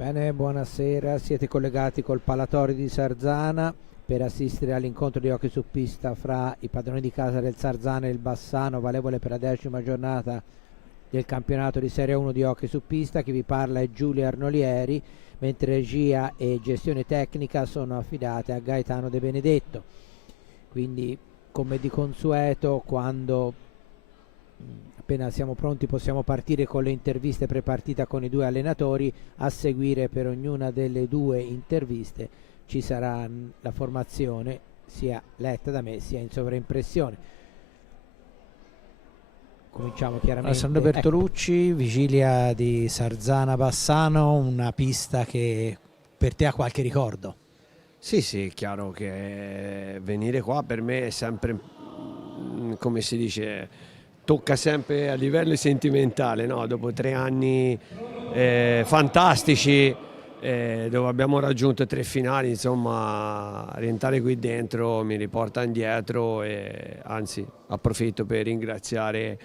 Bene, buonasera, siete collegati col Palatorio di Sarzana per assistere all'incontro di hockey su pista fra i padroni di casa del Sarzana e il Bassano, valevole per la 10ª giornata del campionato di Serie 1 di hockey su pista. Chi vi parla è Giulio Arnolieri, mentre regia e gestione tecnica sono affidate a Gaetano De Benedetto. Quindi, come di consueto, quando appena siamo pronti possiamo partire con le interviste prepartita con i due allenatori. A seguire per ognuna delle due interviste ci sarà la formazione sia letta da me sia in sovraimpressione. Cominciamo chiaramente. Alessandro Bertolucci, vigilia di Sarzana Bassano, una pista che per te ha qualche ricordo? Sì, è chiaro che venire qua per me è sempre, come si dice, tocca sempre a livello sentimentale, no? Dopo 3 anni fantastici, dove abbiamo raggiunto 3 finali, insomma, rientrare qui dentro mi riporta indietro e anzi approfitto per ringraziare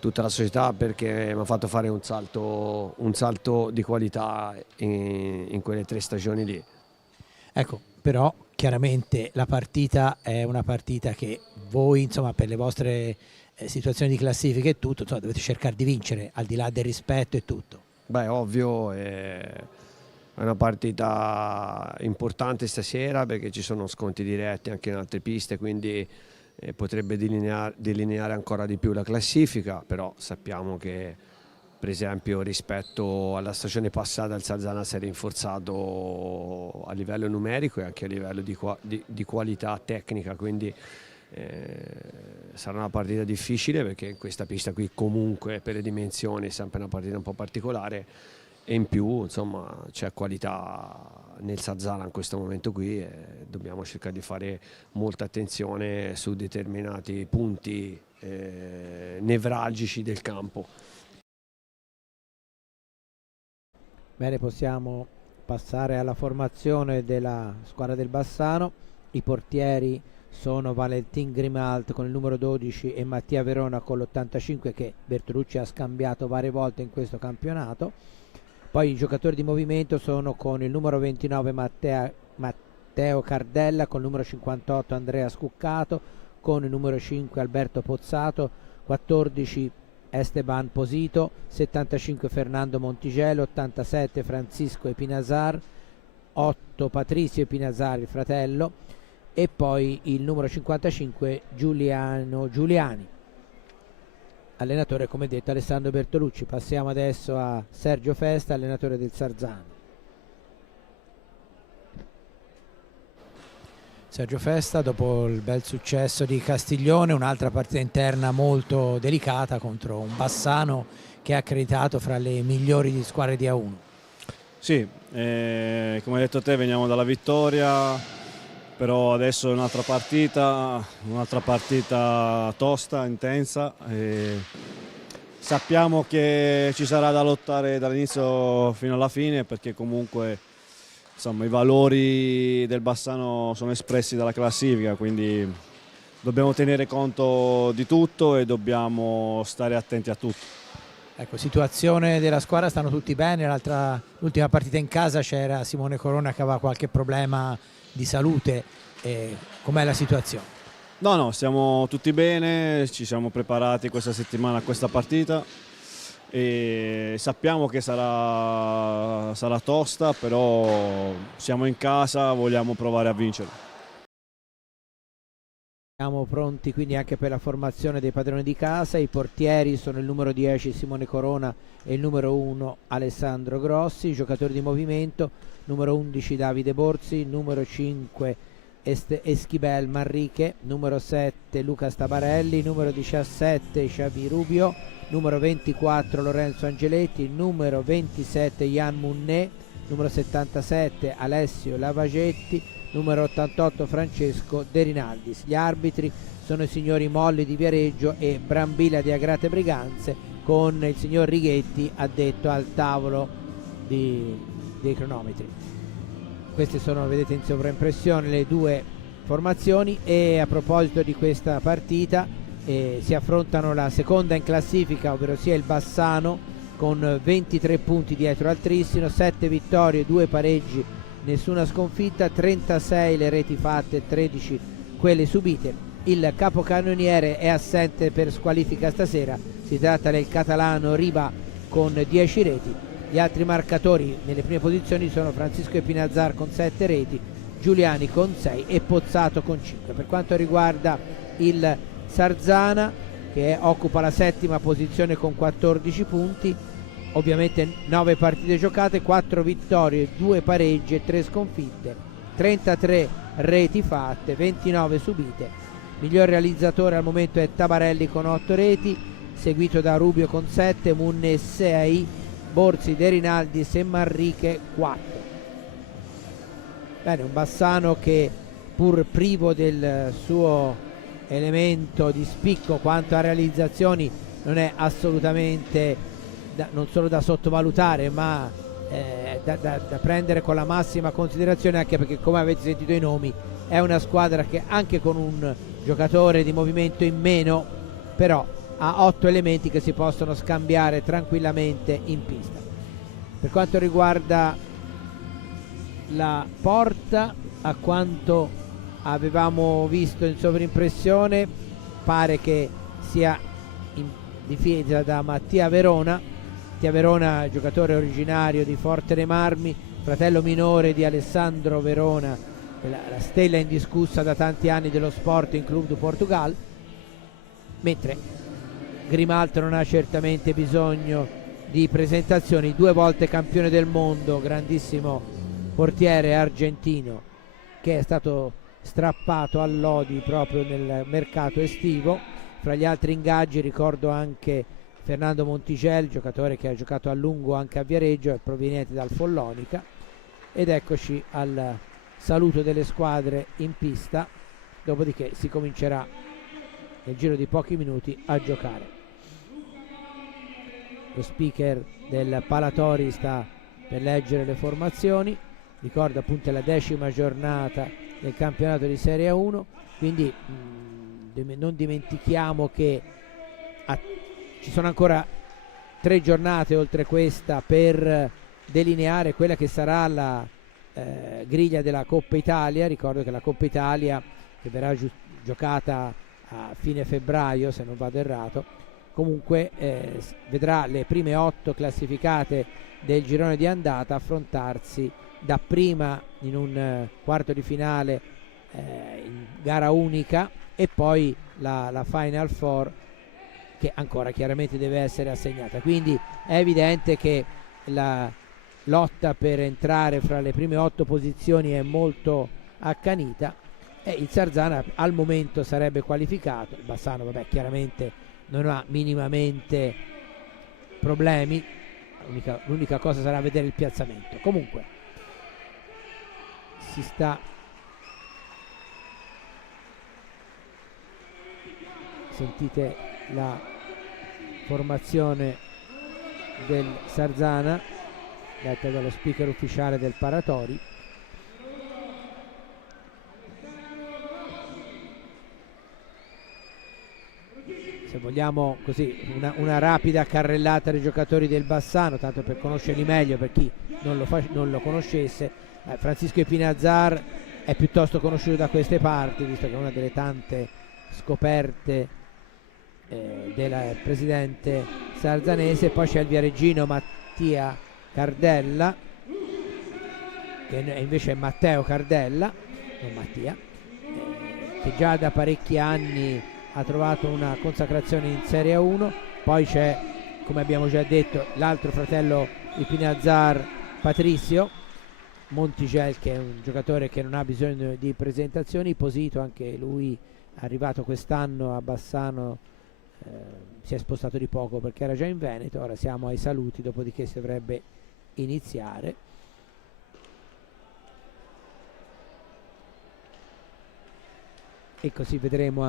tutta la società perché mi ha fatto fare un salto di qualità in quelle 3 stagioni lì. Ecco, però chiaramente la partita è una partita che voi, insomma, per le vostre situazioni di classifica e tutto, insomma, dovete cercare di vincere, al di là del rispetto e tutto. Beh, ovvio, è una partita importante stasera perché ci sono sconti diretti anche in altre piste, quindi potrebbe delineare ancora di più la classifica, però sappiamo che per esempio rispetto alla stagione passata il Sarzana si è rinforzato a livello numerico e anche a livello di qualità tecnica, quindi sarà una partita difficile perché in questa pista qui comunque per le dimensioni è sempre una partita un po' particolare e in più insomma c'è qualità nel Sarzana in questo momento qui e dobbiamo cercare di fare molta attenzione su determinati punti nevralgici del campo. Bene, possiamo passare alla formazione della squadra del Bassano. I portieri sono Valentin Grimalt con il numero 12 e Mattia Verona con l'85 che Bertolucci ha scambiato varie volte in questo campionato. Poi i giocatori di movimento sono con il numero 29 Matteo Cardella, con il numero 58 Andrea Scuccato, con il numero 5 Alberto Pozzato, 14 Esteban Posito, 75 Fernando Montigelo, 87 Francisco Epinazar, 8 Patrizio Epinazar il fratello e poi il numero 55 Giuliano Giuliani. Allenatore, come detto, Alessandro Bertolucci. Passiamo adesso a Sergio Festa, allenatore del Sarzana. Sergio Festa, dopo il bel successo di Castiglione, un'altra partita interna molto delicata contro un Bassano che è accreditato fra le migliori di squadre di A1. Sì, come hai detto te veniamo dalla vittoria, però adesso è un'altra partita tosta, intensa. Sappiamo che ci sarà da lottare dall'inizio fino alla fine perché comunque insomma, i valori del Bassano sono espressi dalla classifica, quindi dobbiamo tenere conto di tutto e dobbiamo stare attenti a tutto. Ecco, situazione della squadra, stanno tutti bene, l'ultima partita in casa c'era Simone Corona che aveva qualche problema di salute, com'è la situazione? No, stiamo tutti bene, ci siamo preparati questa settimana a questa partita e sappiamo che sarà tosta, però siamo in casa, vogliamo provare a vincere. Siamo pronti quindi anche per la formazione dei padroni di casa. I portieri sono il numero 10 Simone Corona e il numero 1 Alessandro Grossi. I giocatori di movimento: numero 11 Davide Borzi, numero 5 Eschibel Manrique, numero 7 Luca Stabarelli, numero 17 Xavi Rubio, numero 24 Lorenzo Angeletti, numero 27 Jan Munné, numero 77 Alessio Lavagetti, numero 88 Francesco De Rinaldis. Gli arbitri sono i signori Molli di Viareggio e Brambilla di Agrate Briganze, con il signor Righetti addetto al tavolo dei cronometri. Queste sono, vedete in sovraimpressione, le due formazioni. E a proposito di questa partita si affrontano la seconda in classifica, ovvero sia il Bassano con 23 punti dietro al Tristino, 7 vittorie, 2 pareggi, nessuna sconfitta, 36 le reti fatte, 13 quelle subite. Il capocannoniere è assente per squalifica stasera, si tratta del catalano Riba con 10 reti. Gli altri marcatori nelle prime posizioni sono Francisco Epinazzar con 7 reti, Giuliani con 6 e Pozzato con 5. Per quanto riguarda il Sarzana, che occupa la settima posizione con 14 punti, ovviamente 9 partite giocate, 4 vittorie, 2 pareggi e 3 sconfitte, 33 reti fatte, 29 subite. Miglior realizzatore al momento è Tabarelli con 8 reti, seguito da Rubio con 7, Munne 6, Borzi, De Rinaldis e Manrique 4. Bene, un Bassano che pur privo del suo elemento di spicco quanto a realizzazioni non è assolutamente non solo da sottovalutare, ma da prendere con la massima considerazione, anche perché, come avete sentito i nomi, è una squadra che anche con un giocatore di movimento in meno però ha 8 elementi che si possono scambiare tranquillamente in pista. Per quanto riguarda la porta, a quanto avevamo visto in sovrimpressione, pare che sia in difesa da Mattia Verona. Mattia Verona, giocatore originario di Forte dei Marmi, fratello minore di Alessandro Verona, la stella indiscussa da tanti anni dello Sporting Club do Portugal, mentre Grimaldo non ha certamente bisogno di presentazioni, 2 volte campione del mondo, grandissimo portiere argentino che è stato strappato all'Odi proprio nel mercato estivo. Fra gli altri ingaggi ricordo anche Fernando Montigel, giocatore che ha giocato a lungo anche a Viareggio, proveniente dal Follonica. Ed eccoci al saluto delle squadre in pista, dopodiché si comincerà nel giro di pochi minuti a giocare. Lo speaker del Palatori sta per leggere le formazioni, ricordo appunto la 10ª giornata del campionato di Serie 1, quindi non dimentichiamo che ci sono ancora 3 giornate oltre questa per delineare quella che sarà la griglia della Coppa Italia. Ricordo che la Coppa Italia, che verrà giocata a fine febbraio se non vado errato, comunque vedrà le prime 8 classificate del girone di andata affrontarsi dapprima in un quarto di finale in gara unica e poi la Final Four, che ancora chiaramente deve essere assegnata. Quindi è evidente che la lotta per entrare fra le prime 8 posizioni è molto accanita e il Sarzana al momento sarebbe qualificato. Il Bassano vabbè chiaramente non ha minimamente problemi, l'unica cosa sarà vedere il piazzamento. Comunque si sta sentite la formazione del Sarzana detta dallo speaker ufficiale del Paratori. Se vogliamo così una rapida carrellata dei giocatori del Bassano, tanto per conoscerli meglio per chi non lo conoscesse. Francisco Epinazzar è piuttosto conosciuto da queste parti, visto che è una delle tante scoperte del presidente sarzanese. Poi c'è il viareggino Mattia Cardella, che invece è Matteo Cardella, non Mattia, che già da parecchi anni ha trovato una consacrazione in Serie 1. Poi c'è, come abbiamo già detto, l'altro fratello di Pinazzar, Patricio Montigel, che è un giocatore che non ha bisogno di presentazioni. Posito, anche lui arrivato quest'anno a Bassano, si è spostato di poco perché era già in Veneto. Ora siamo ai saluti, dopodiché si dovrebbe iniziare. E così avremo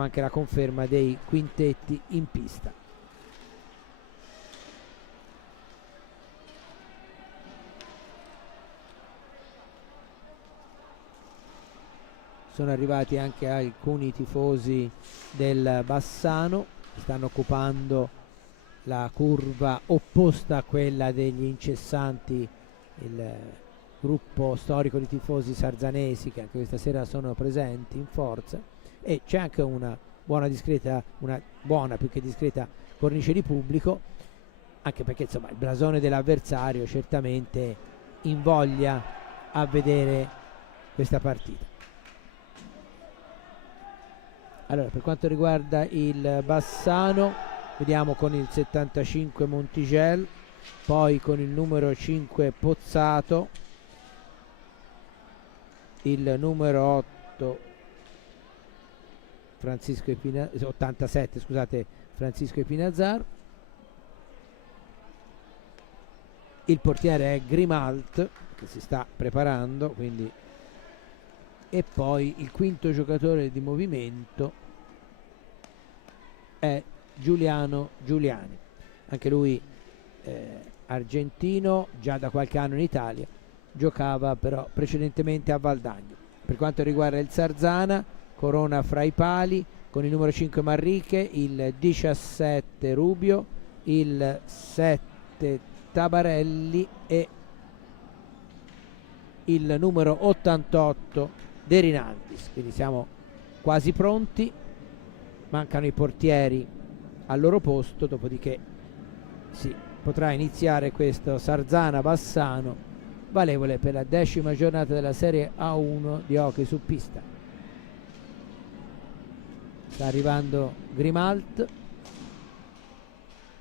anche la conferma dei quintetti in pista. Sono arrivati anche alcuni tifosi del Bassano che stanno occupando la curva opposta a quella degli incessanti, il gruppo storico di tifosi sarzanesi che anche questa sera sono presenti in forza, e c'è anche una buona più che discreta cornice di pubblico, anche perché insomma il blasone dell'avversario certamente invoglia a vedere questa partita. Allora, per quanto riguarda il Bassano, vediamo con il 75 Montigel, poi con il numero 5 Pozzato, il numero 8 87 scusate, Francisco Epinazar, il portiere è Grimalt che si sta preparando, quindi, e poi il quinto giocatore di movimento è Giuliano Giuliani, anche lui argentino, già da qualche anno in Italia, giocava però precedentemente a Valdagno. Per quanto riguarda il Sarzana, corona fra i pali con il numero 5 Manrique, il 17 Rubio, il 7 Tabarelli e il numero 88 De Rinaldis. Quindi siamo quasi pronti, mancano i portieri al loro posto, dopodiché si potrà iniziare questo Sarzana-Bassano valevole per la 10ª giornata della Serie A1 di hockey su pista. Sta arrivando Grimalt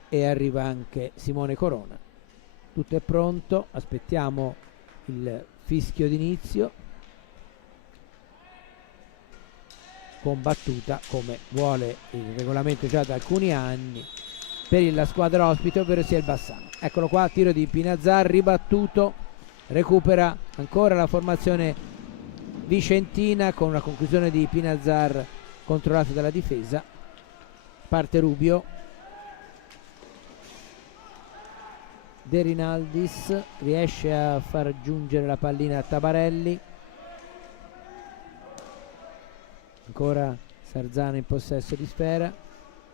e arriva anche Simone Corona. Tutto è pronto, aspettiamo il fischio d'inizio con battuta, come vuole il regolamento già da alcuni anni, per la squadra ospite, ovvero sia il Bassano. Eccolo qua, tiro di Pinazzar, ribattuto, recupera ancora la formazione vicentina con una conclusione di Pinazzar controllata dalla difesa. Parte Rubio, De Rinaldis riesce a far giungere la pallina a Tabarelli, ancora Sarzana in possesso di sfera.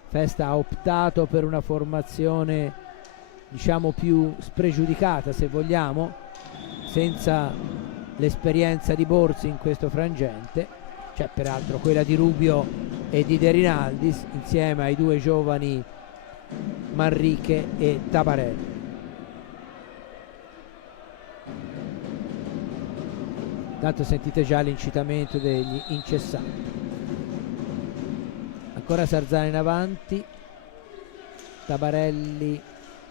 Festa ha optato per una formazione diciamo più spregiudicata, se vogliamo, senza l'esperienza di Borzi in questo frangente. C'è peraltro quella di Rubio e di De Rinaldis insieme ai due giovani Manrique e Tabarelli. Tanto sentite già l'incitamento degli incessanti. Ancora Sarzana in avanti, Tabarelli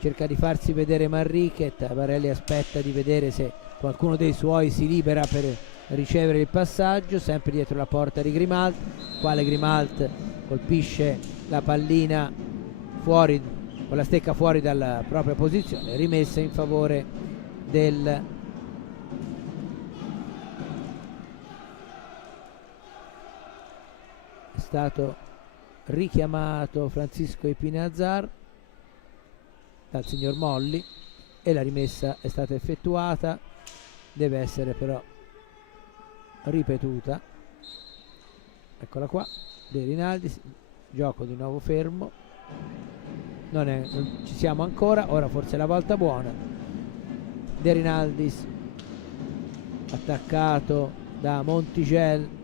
cerca di farsi vedere Manrique, Tabarelli aspetta di vedere se qualcuno dei suoi si libera per ricevere il passaggio, sempre dietro la porta di Grimalt, quale Grimalt colpisce la pallina fuori, con la stecca fuori dalla propria posizione, rimessa in favore del è stato richiamato Francisco Epinazar dal signor Molli e la rimessa è stata effettuata, deve essere però ripetuta. Eccola qua, De Rinaldis, gioco di nuovo fermo, non ci siamo ancora, ora forse è la volta buona. De Rinaldis attaccato da Montigel,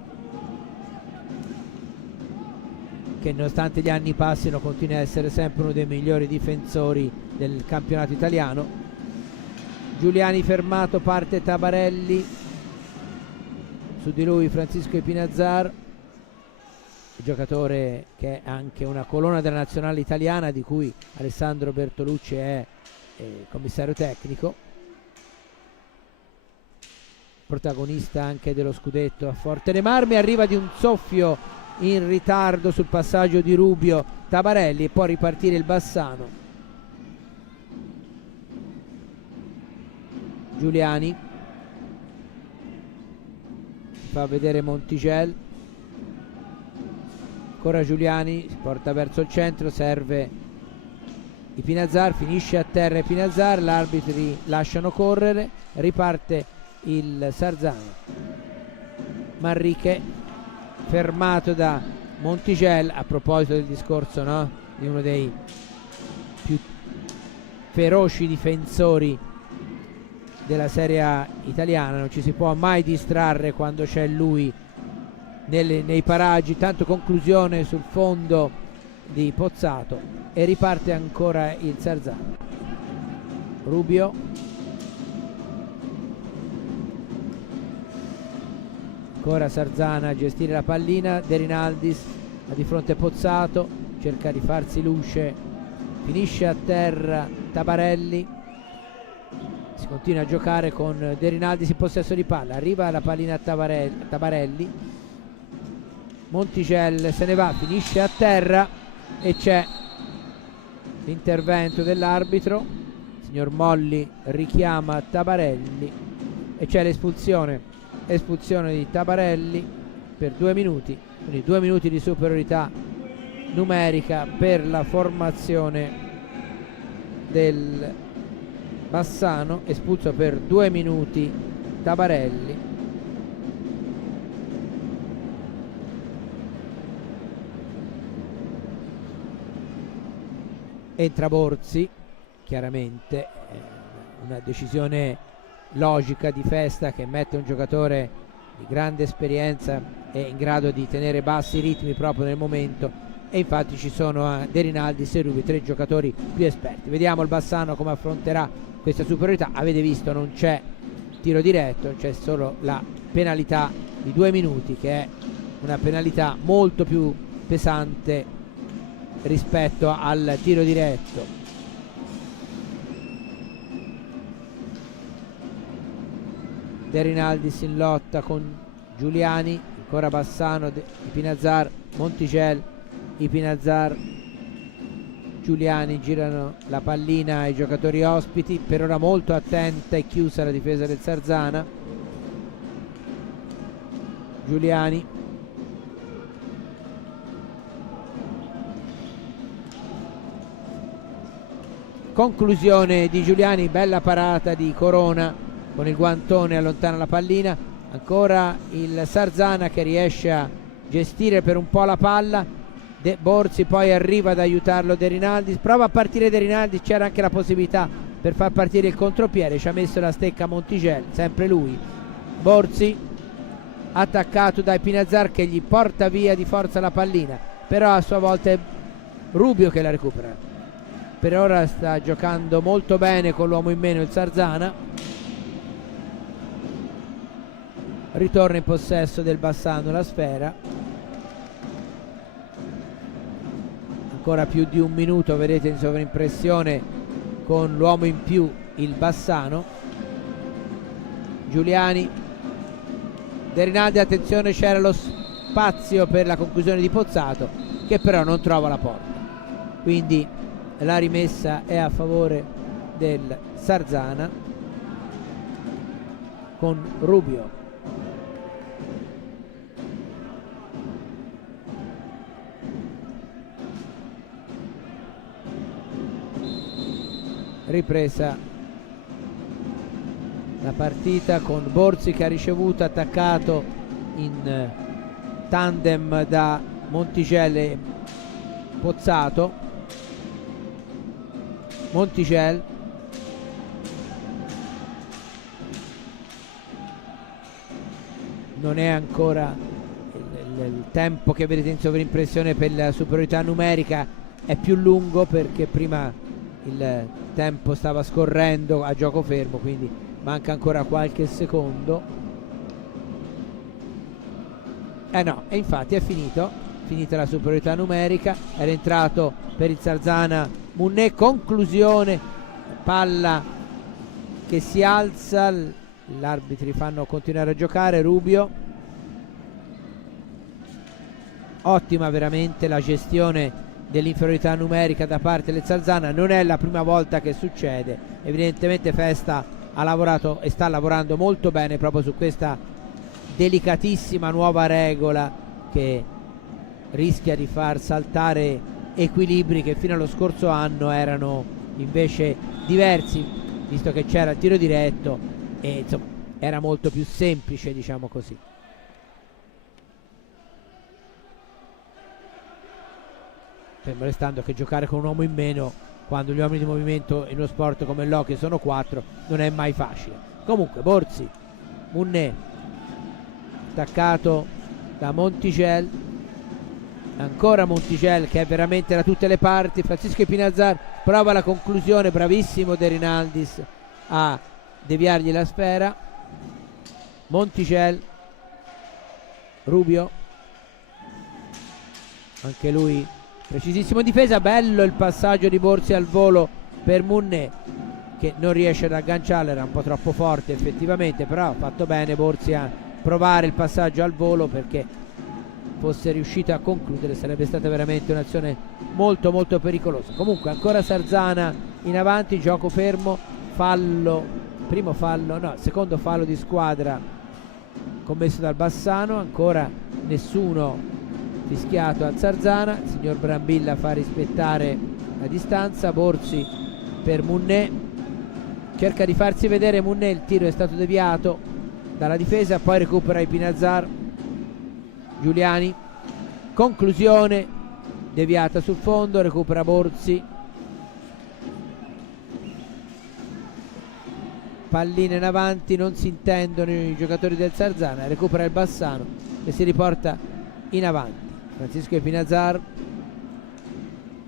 che nonostante gli anni passino continua a essere sempre uno dei migliori difensori del campionato italiano. Giuliani fermato, parte Tabarelli, su di lui Francisco Epinazar, giocatore che è anche una colonna della nazionale italiana di cui Alessandro Bertolucci è commissario tecnico, protagonista anche dello scudetto a Forte dei Marmi. Arriva di un soffio in ritardo sul passaggio di Rubio Tabarelli e può ripartire il Bassano. Giuliani fa vedere Montigel, ancora Giuliani, si porta verso il centro, serve Epinazar, finisce a terra Epinazar, gli arbitri lasciano correre, riparte il Sarzana. Manrique fermato da Montigel, a proposito del discorso, no? Di uno dei più feroci difensori della Serie A italiana, non ci si può mai distrarre quando c'è lui nei paraggi. Tanto conclusione sul fondo di Pozzato e riparte ancora il Sarzana. Rubio, ancora Sarzana a gestire la pallina, De Rinaldis ha di fronte Pozzato, cerca di farsi luce, finisce a terra Tabarelli, si continua a giocare con De Rinaldis in possesso di palla, arriva la pallina a Tabarelli, Monticelli se ne va, finisce a terra e c'è l'intervento dell'arbitro, il signor Molli richiama Tabarelli e c'è l'espulsione di Tabarelli per 2 minuti, quindi 2 minuti di superiorità numerica per la formazione del Bassano. Espulso per 2 minuti Tabarelli. Entra Borzi, chiaramente una decisione logica di Festa che mette un giocatore di grande esperienza e in grado di tenere bassi i ritmi proprio nel momento, e infatti ci sono De Rinaldis e Rubi, 3 giocatori più esperti. Vediamo il Bassano come affronterà questa superiorità. Avete visto, non c'è tiro diretto, c'è solo la penalità di 2 minuti, che è una penalità molto più pesante rispetto al tiro diretto. De Rinaldis in lotta con Giuliani, ancora Bassano, Ipinazar, Monticelli, Ipinazar, Giuliani, girano la pallina ai giocatori ospiti, per ora molto attenta e chiusa la difesa del Sarzana. Giuliani, conclusione di Giuliani, bella parata di Corona, con il guantone allontana la pallina, ancora il Sarzana che riesce a gestire per un po' la palla. Borzi poi arriva ad aiutarlo De Rinaldis, prova a partire De Rinaldis, c'era anche la possibilità per far partire il contropiede, ci ha messo la stecca Monticelli, sempre lui. Borzi attaccato da Ipinazar che gli porta via di forza la pallina, però a sua volta è Rubio che la recupera. Per ora sta giocando molto bene con l'uomo in meno il Sarzana. Ritorna in possesso del Bassano la sfera, ancora più di 1 minuto, vedete in sovraimpressione con l'uomo in più il Bassano. Giuliani, De Rinaldi, attenzione, c'era lo spazio per la conclusione di Pozzato che però non trova la porta, quindi la rimessa è a favore del Sarzana con Rubio. Ripresa la partita con Borzi che ha ricevuto, attaccato in tandem da Monticelli e Pozzato. Monticelli, non è ancora il tempo che vedete in sovraimpressione per la superiorità numerica, è più lungo perché prima il tempo stava scorrendo a gioco fermo, quindi manca ancora qualche secondo. No, e infatti è finita la superiorità numerica, era entrato per il Sarzana Munné, conclusione, palla che si alza, gli arbitri fanno continuare a giocare. Rubio, ottima veramente la gestione dell'inferiorità numerica da parte del Sarzana, non è la prima volta che succede, evidentemente Festa ha lavorato e sta lavorando molto bene proprio su questa delicatissima nuova regola che rischia di far saltare equilibri che fino allo scorso anno erano invece diversi, visto che c'era il tiro diretto e insomma era molto più semplice, diciamo così. Fermo restando che giocare con un uomo in meno quando gli uomini di movimento in uno sport come l'hockey sono 4 non è mai facile. Comunque Borzi, Munné, attaccato da Monticelli, ancora Monticelli che è veramente da tutte le parti. Francisco Epinazar prova la conclusione, bravissimo De Rinaldis a deviargli la sfera. Monticelli, Rubio, anche lui precisissimo in difesa. Bello il passaggio di Borzi al volo per Munné, che non riesce ad agganciarlo, era un po' troppo forte effettivamente, però ha fatto bene Borzi a provare il passaggio al volo, perché fosse riuscito a concludere sarebbe stata veramente un'azione molto molto pericolosa. Comunque ancora Sarzana in avanti, gioco fermo, fallo, primo fallo, no, secondo fallo di squadra commesso dal Bassano, ancora nessuno fischiato a Sarzana. Il signor Brambilla fa rispettare la distanza. Borzi per Munné, cerca di farsi vedere Munné, il tiro è stato deviato dalla difesa, poi recupera Epinazar. Giuliani, conclusione deviata sul fondo, recupera Borzi, pallina in avanti, non si intendono i giocatori del Sarzana, recupera il Bassano e si riporta in avanti. Francisco Epinazar,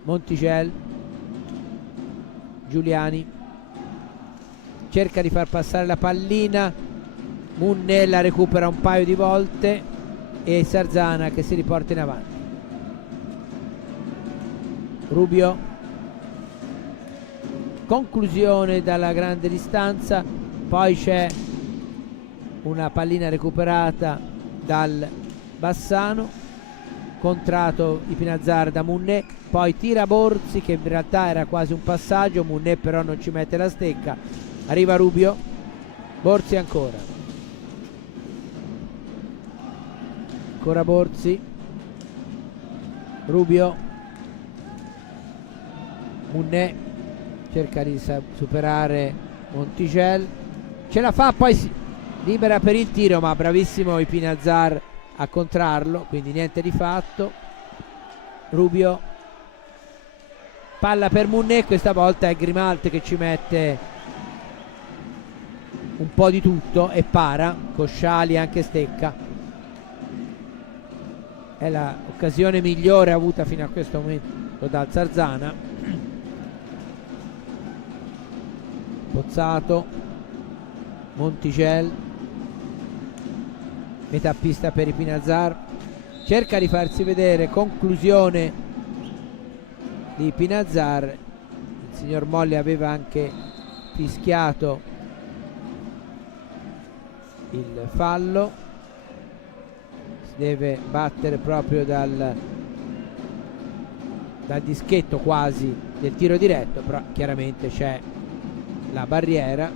Monticelli, Giuliani cerca di far passare la pallina, Munné la recupera un paio di volte e Sarzana che si riporta in avanti. Rubio, conclusione dalla grande distanza, poi c'è una pallina recuperata dal Bassano, contrato Epinazar da Munné, poi tira Borzi che in realtà era quasi un passaggio, Munné però non ci mette la stecca, arriva Rubio, Borzi ancora Borzi, Rubio, Munné cerca di superare Monticelli, ce la fa, poi si libera per il tiro, ma bravissimo Epinazar a contrarlo, quindi niente di fatto. Rubio, palla per Munné, questa volta è Grimalt che ci mette un po' di tutto e para, Cosciali anche stecca. È l'occasione migliore avuta fino a questo momento dal Sarzana. Pozzato, Monticelli, metà pista per Epinazar, cerca di farsi vedere, conclusione di Epinazar. Il signor Molli aveva anche fischiato il fallo, si deve battere proprio dal dischetto quasi del tiro diretto, però chiaramente c'è la barriera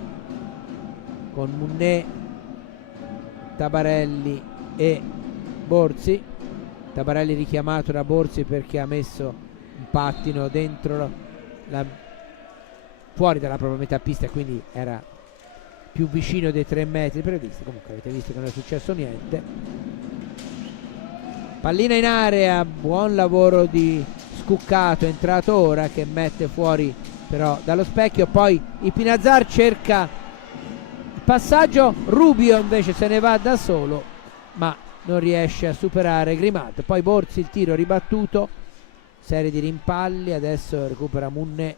con Munné, Tabarelli e Borzi. Tabarelli richiamato da Borzi perché ha messo un pattino dentro fuori dalla propria metà pista, quindi era più vicino dei 3 metri previsti. Comunque avete visto che non è successo niente. Pallina in area, buon lavoro di Scuccato, è entrato ora, che mette fuori però dallo specchio. Poi Epinazar cerca il passaggio, Rubio invece se ne va da solo ma non riesce a superare Grimalt. Poi Borzi, il tiro ribattuto, serie di rimpalli, adesso recupera Munné,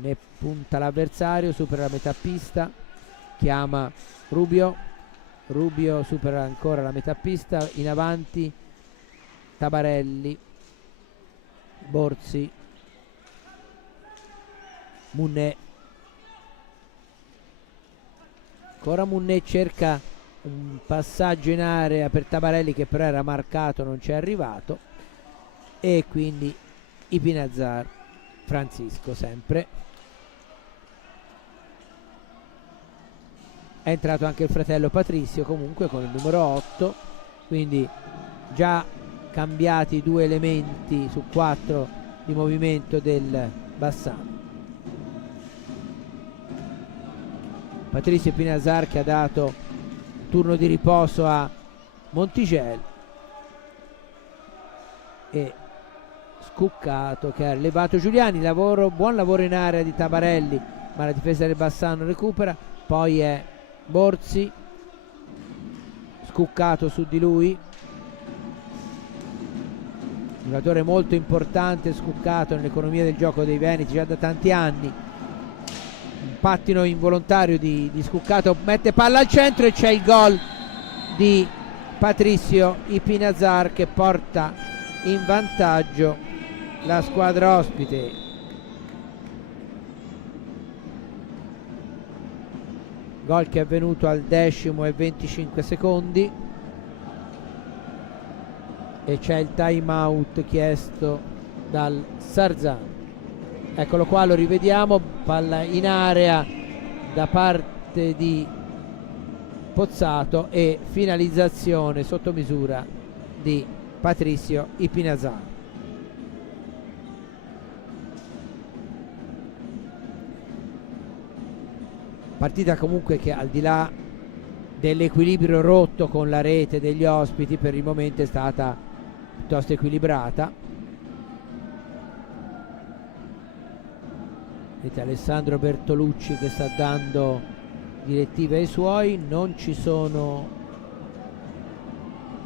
ne punta l'avversario, supera la metà pista, chiama Rubio, Rubio supera ancora la metà pista, in avanti Tabarelli, Borzi, Munné, ancora Munné cerca un passaggio in area per Tabarelli che però era marcato, non ci è arrivato, e quindi Epinazar, Francisco sempre. È entrato anche il fratello Patrizio comunque con il numero 8, quindi già cambiati 2 elementi su 4 di movimento del Bassano. Patrizio Epinazar che ha dato turno di riposo a Monticelli e Scuccato che ha levato Giuliani, buon lavoro in area di Tabarelli, ma la difesa del Bassano recupera. Poi è Borzi, Scuccato su di lui, giocatore molto importante Scuccato nell'economia del gioco dei Veneti già da tanti anni. Un pattino involontario di Scuccato, mette palla al centro e c'è il gol di Patricio Ipinazar che porta in vantaggio la squadra ospite. Gol che è avvenuto al 10:25 e c'è il time out chiesto dal Sarzano. Eccolo qua, lo rivediamo, palla in area da parte di Pozzato e finalizzazione sotto misura di Patricio Ipinazar. Partita comunque che, al di là dell'equilibrio rotto con la rete degli ospiti, per il momento è stata piuttosto equilibrata. Vedete Alessandro Bertolucci che sta dando direttive ai suoi. Non ci sono,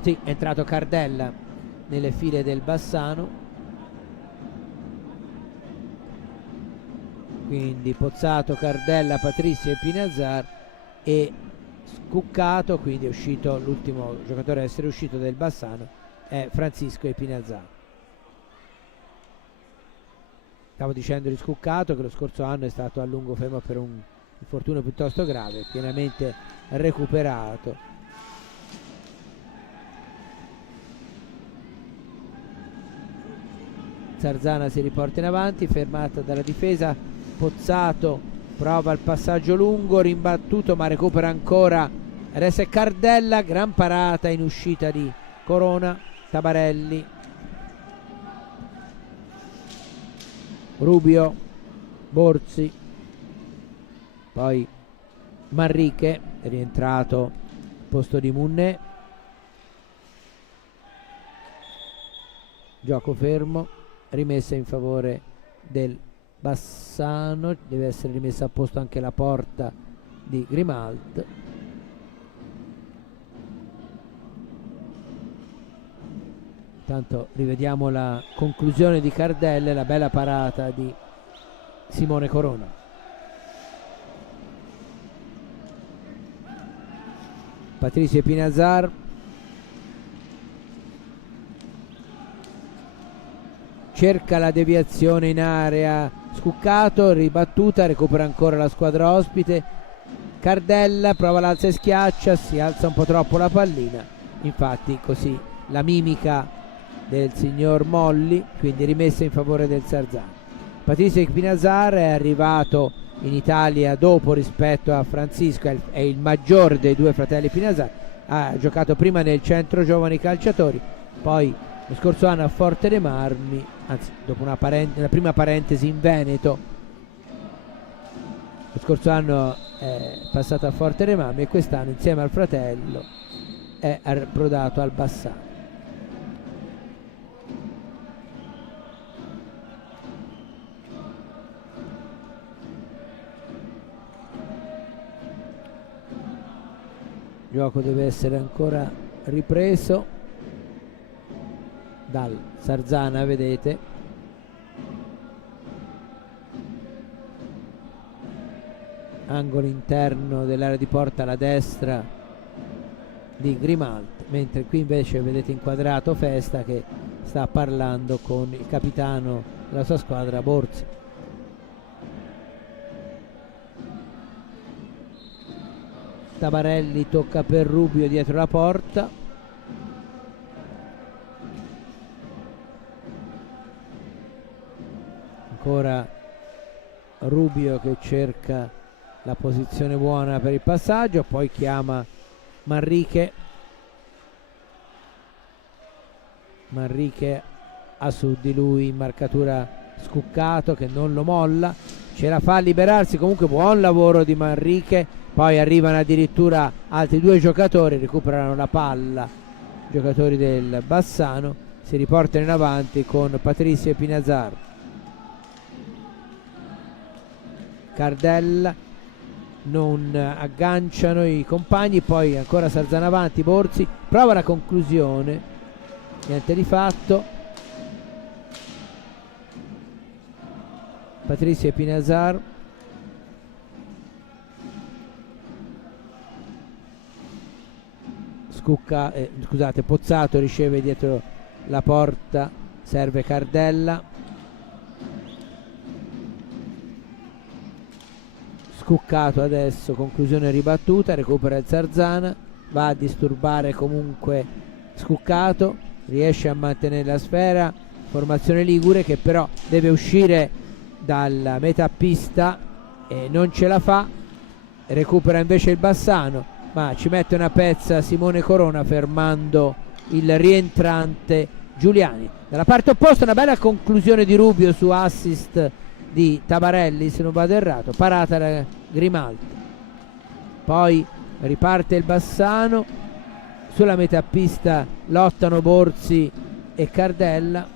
sì, è entrato Cardella nelle file del Bassano, quindi Pozzato, Cardella, Patricio e Ipinazar e Scuccato, quindi è uscito l'ultimo giocatore a essere uscito del Bassano è Francisco Ipinazar. Stavo dicendo di Scuccato che lo scorso anno è stato a lungo fermo per un infortunio piuttosto grave, pienamente recuperato. Sarzana si riporta in avanti, fermata dalla difesa. Pozzato prova il passaggio lungo, rimbattuto ma recupera ancora. Adesso è Cardella, gran parata in uscita di Corona. Tabarelli, Rubio, Borzi, poi Manrique è rientrato al posto di Munné. Gioco fermo, rimessa in favore del Bassano, deve essere rimessa a posto anche la porta di Grimalt. Intanto rivediamo la conclusione di Cardella e la bella parata di Simone Corona. Patricio Ipinazar, cerca la deviazione in area, Scuccato, ribattuta, recupera ancora la squadra ospite. Cardella prova l'alza e schiaccia, si alza un po' troppo la pallina, infatti così la mimica del signor Molli, quindi rimessa in favore del Sarzano. Patricio Ipinazar è arrivato in Italia dopo rispetto a Francisco, è il maggiore dei due fratelli Ipinazar, ha giocato prima nel centro giovani calciatori, poi lo scorso anno a Forte dei Marmi, anzi dopo una prima parentesi in Veneto, lo scorso anno è passato a Forte dei Marmi e quest'anno insieme al fratello è approdato al Bassano. Il gioco deve essere ancora ripreso dal Sarzana, vedete, angolo interno dell'area di porta alla destra di Grimalt, mentre qui invece vedete inquadrato Festa che sta parlando con il capitano della sua squadra Borzi. Tabarelli tocca per Rubio dietro la porta, ancora Rubio che cerca la posizione buona per il passaggio, poi chiama Manrique ha su di lui in marcatura Scuccato che non lo molla, ce la fa a liberarsi, comunque buon lavoro di Manrique. Poi arrivano addirittura altri due giocatori, recuperano la palla, giocatori del Bassano, si riportano in avanti con Patrizio e Pinazzar. Cardella, non agganciano i compagni, poi ancora Sarzana avanti, Borzi prova la conclusione, niente di fatto. Patrizio e Pinazzar, scusate, Pozzato riceve dietro la porta, serve Cardella, Scuccato adesso, conclusione ribattuta, recupera il Sarzana, va a disturbare comunque Scuccato, riesce a mantenere la sfera, formazione ligure che però deve uscire dalla metà pista e non ce la fa, recupera invece il Bassano, ma ci mette una pezza Simone Corona fermando il rientrante Giuliani. Dalla parte opposta una bella conclusione di Rubio su assist di Tabarelli, se non vado errato, parata da Grimaldi, poi riparte il Bassano, sulla metà pista lottano Borzi e Cardella,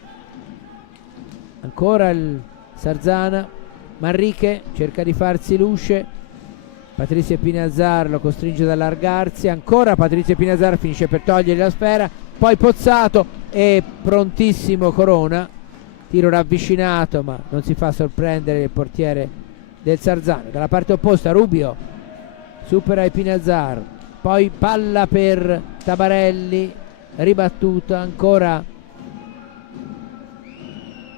ancora il Sarzana, Manrique cerca di farsi luce, Patrizio Pinazzar lo costringe ad allargarsi, ancora Patrizio Pinazzar finisce per togliere la sfera, poi Pozzato e prontissimo Corona, tiro ravvicinato ma non si fa sorprendere il portiere del Sarzana. Dalla parte opposta Rubio supera i Pinazzar, poi palla per Tabarelli, ribattuta, ancora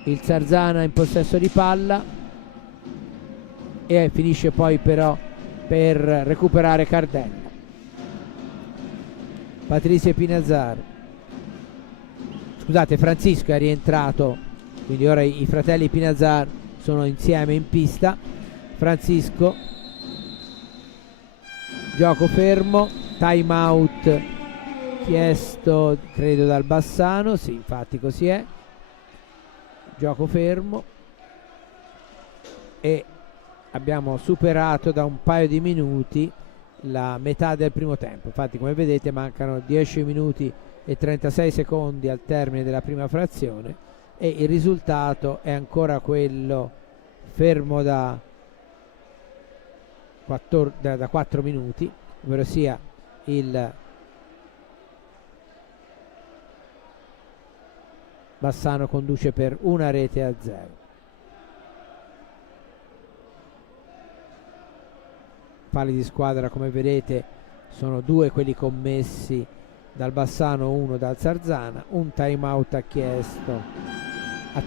il Sarzana in possesso di palla e finisce poi però per recuperare Cardella. Patrizio Pinazzar, scusate, Francisco è rientrato, quindi ora i fratelli Pinazzar sono insieme in pista. Francisco, gioco fermo, time out chiesto credo dal Bassano, sì infatti così è, gioco fermo e abbiamo superato da un paio di minuti la metà del primo tempo. Infatti come vedete mancano 10 minuti e 36 secondi al termine della prima frazione e il risultato è ancora quello fermo da 4 minuti, ovvero sia il Bassano conduce per 1-0. Falli di squadra come vedete sono 2 quelli commessi dal Bassano, 1 dal Sarzana, un time out a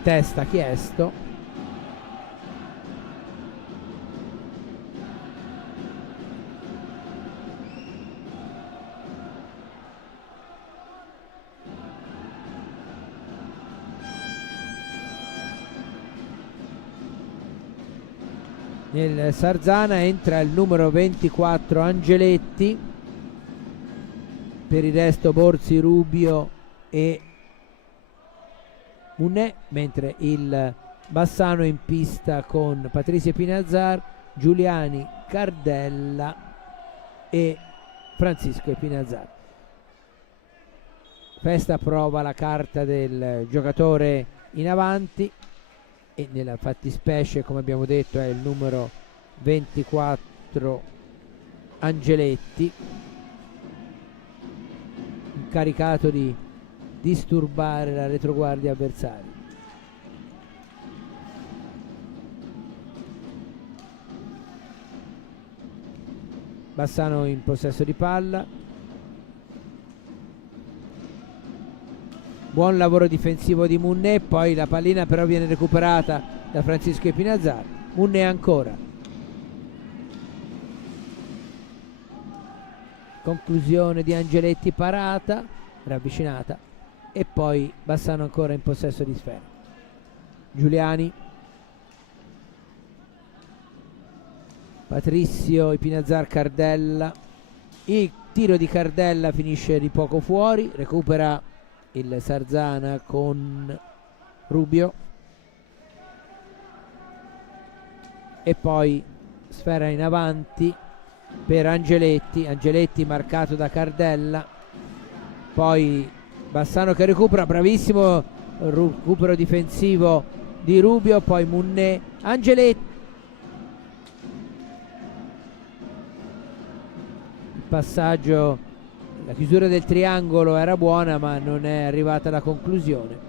testa chiesto. Nel Sarzana entra il numero 24 Angeletti, per il resto Borzi, Rubio e Munè, mentre il Bassano in pista con Patrizio Pinazzar, Giuliani, Cardella e Francisco Pinazzar. Festa prova la carta del giocatore in avanti e nella fattispecie, come abbiamo detto, è il numero 24 Angeletti, incaricato di disturbare la retroguardia avversaria. Bassano in possesso di palla, buon lavoro difensivo di Munè, poi la pallina però viene recuperata da Francisco Pinazzar. Munè ancora, conclusione di Angeletti, parata ravvicinata e poi Bassano ancora in possesso di sfera. Giuliani, Patrizio Pinazzar, Cardella, il tiro di Cardella finisce di poco fuori, recupera il Sarzana con Rubio e poi sfera in avanti per Angeletti, Angeletti marcato da Cardella, poi Bassano che recupera, bravissimo recupero difensivo di Rubio, poi Munné, Angeletti, il passaggio, la chiusura del triangolo era buona ma non è arrivata alla conclusione.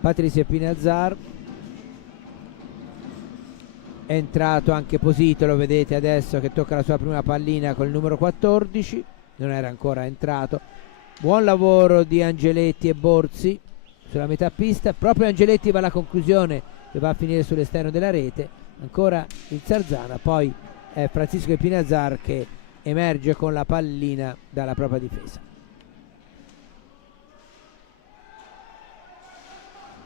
Patrizia Pinazzar, è entrato anche Posito, lo vedete adesso che tocca la sua prima pallina con il numero 14, non era ancora entrato. Buon lavoro di Angeletti e Borzi sulla metà pista, proprio Angeletti va alla conclusione che va a finire sull'esterno della rete, ancora il Sarzana, poi è Francisco Pinazzar che emerge con la pallina dalla propria difesa.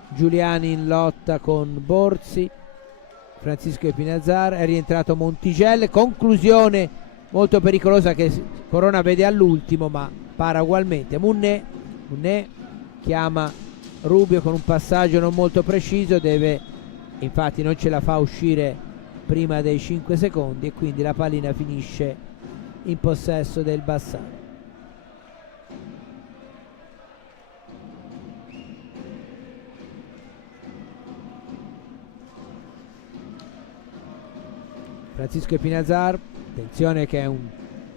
Giuliani in lotta con Borzi, Francisco Pinazzar, è rientrato Montigel, conclusione molto pericolosa che Corona vede all'ultimo ma para ugualmente. Munné chiama Rubio con un passaggio non molto preciso, infatti non ce la fa uscire prima dei 5 secondi e quindi la pallina finisce in possesso del Bassano. Francisco Pinazzar, attenzione che è un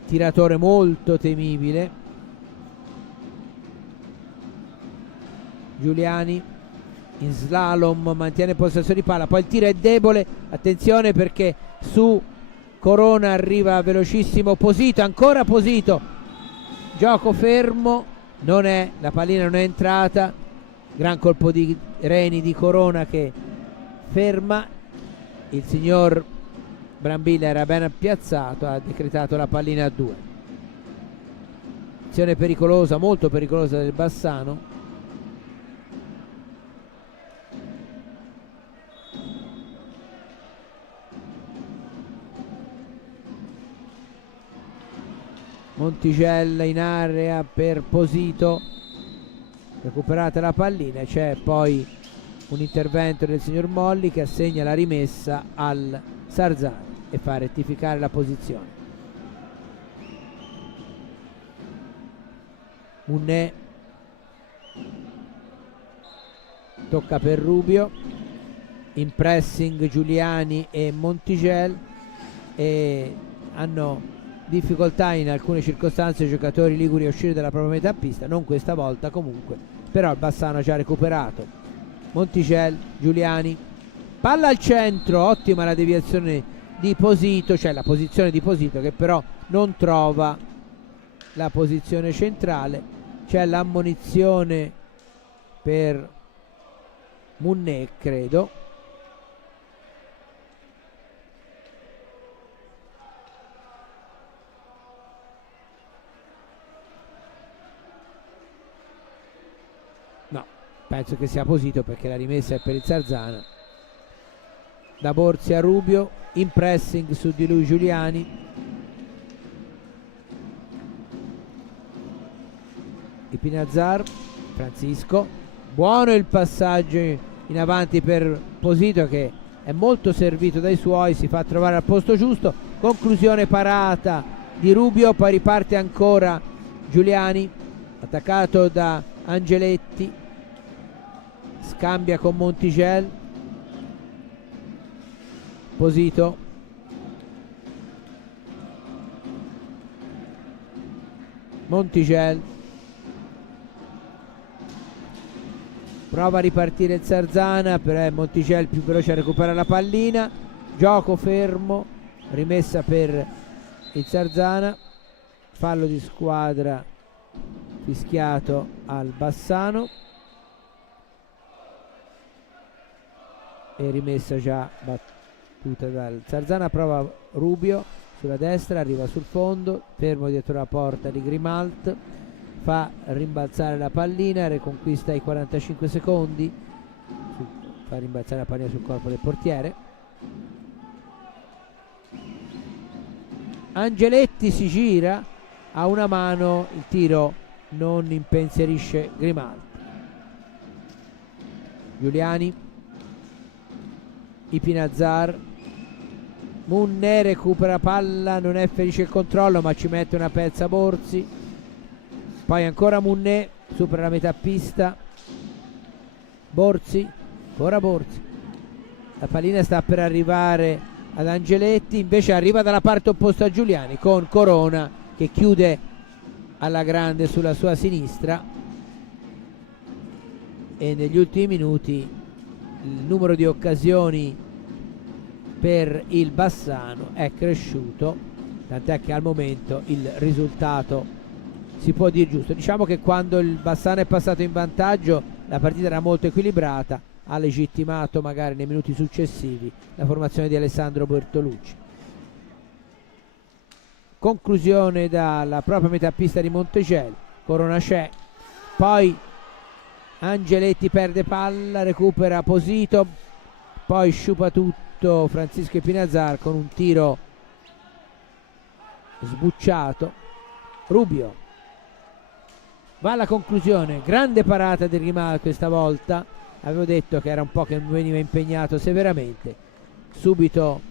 tiratore molto temibile. Giuliani in slalom mantiene possesso di palla, poi il tiro è debole, attenzione perché su Corona arriva velocissimo Posito, ancora Posito, gioco fermo, la pallina non è entrata, gran colpo di reni di Corona che ferma, il signor Brambilla era ben piazzato, ha decretato la pallina a 2. Azione pericolosa, molto pericolosa del Bassano. Montigella in area per Posito, recuperata la pallina, c'è poi un intervento del signor Molli che assegna la rimessa al Sarzana e fa rettificare la posizione. Munné, tocca per Rubio, in pressing Giuliani e Montigel, e hanno difficoltà in alcune circostanze i giocatori liguri a uscire dalla propria metà pista, non questa volta comunque, però il Bassano ha già recuperato. Montigel, Giuliani, palla al centro, ottima la deviazione di Posito, cioè la posizione di Posito che però non trova la posizione centrale. C'è l'ammonizione per Munné, credo. No, penso che sia Posito perché la rimessa è per il Sarzana. Da Borzi a Rubio, in pressing su di lui Giuliani, di Pinazzar, Francisco, buono il passaggio in avanti per Posito che è molto servito dai suoi, si fa trovare al posto giusto, conclusione parata di Rubio, poi riparte ancora Giuliani, attaccato da Angeletti, scambia con Montigel, Posito, Montigel, prova a ripartire il Sarzana, però Montigel più veloce a recuperare la pallina, gioco fermo, rimessa per il Sarzana, fallo di squadra fischiato al Bassano e rimessa già battuta dal Sarzana. Prova Rubio sulla destra, arriva sul fondo, fermo dietro la porta di Grimalt, fa rimbalzare la pallina, riconquista i 45 secondi, fa rimbalzare la pallina sul corpo del portiere. Angeletti si gira, a una mano, il tiro non impensierisce Grimalt. Giuliani, Pinazzar, Munne recupera palla, non è felice il controllo ma ci mette una pezza Borzi, poi ancora Munne, supera la metà pista, Borzi, ancora Borzi, la pallina sta per arrivare ad Angeletti, invece arriva dalla parte opposta a Giuliani con Corona che chiude alla grande sulla sua sinistra, e negli ultimi minuti il numero di occasioni per il Bassano è cresciuto, tant'è che al momento il risultato si può dire giusto. Diciamo che quando il Bassano è passato in vantaggio la partita era molto equilibrata, ha legittimato magari nei minuti successivi la formazione di Alessandro Bertolucci. Conclusione dalla propria metà pista di Montegel, Corona c'è, poi Angeletti perde palla, recupera Posito, poi sciupa tutto Francisco Epinazar con un tiro sbucciato. Rubio va alla conclusione, grande parata di Grimal questa volta, avevo detto che era un po' che veniva impegnato severamente, subito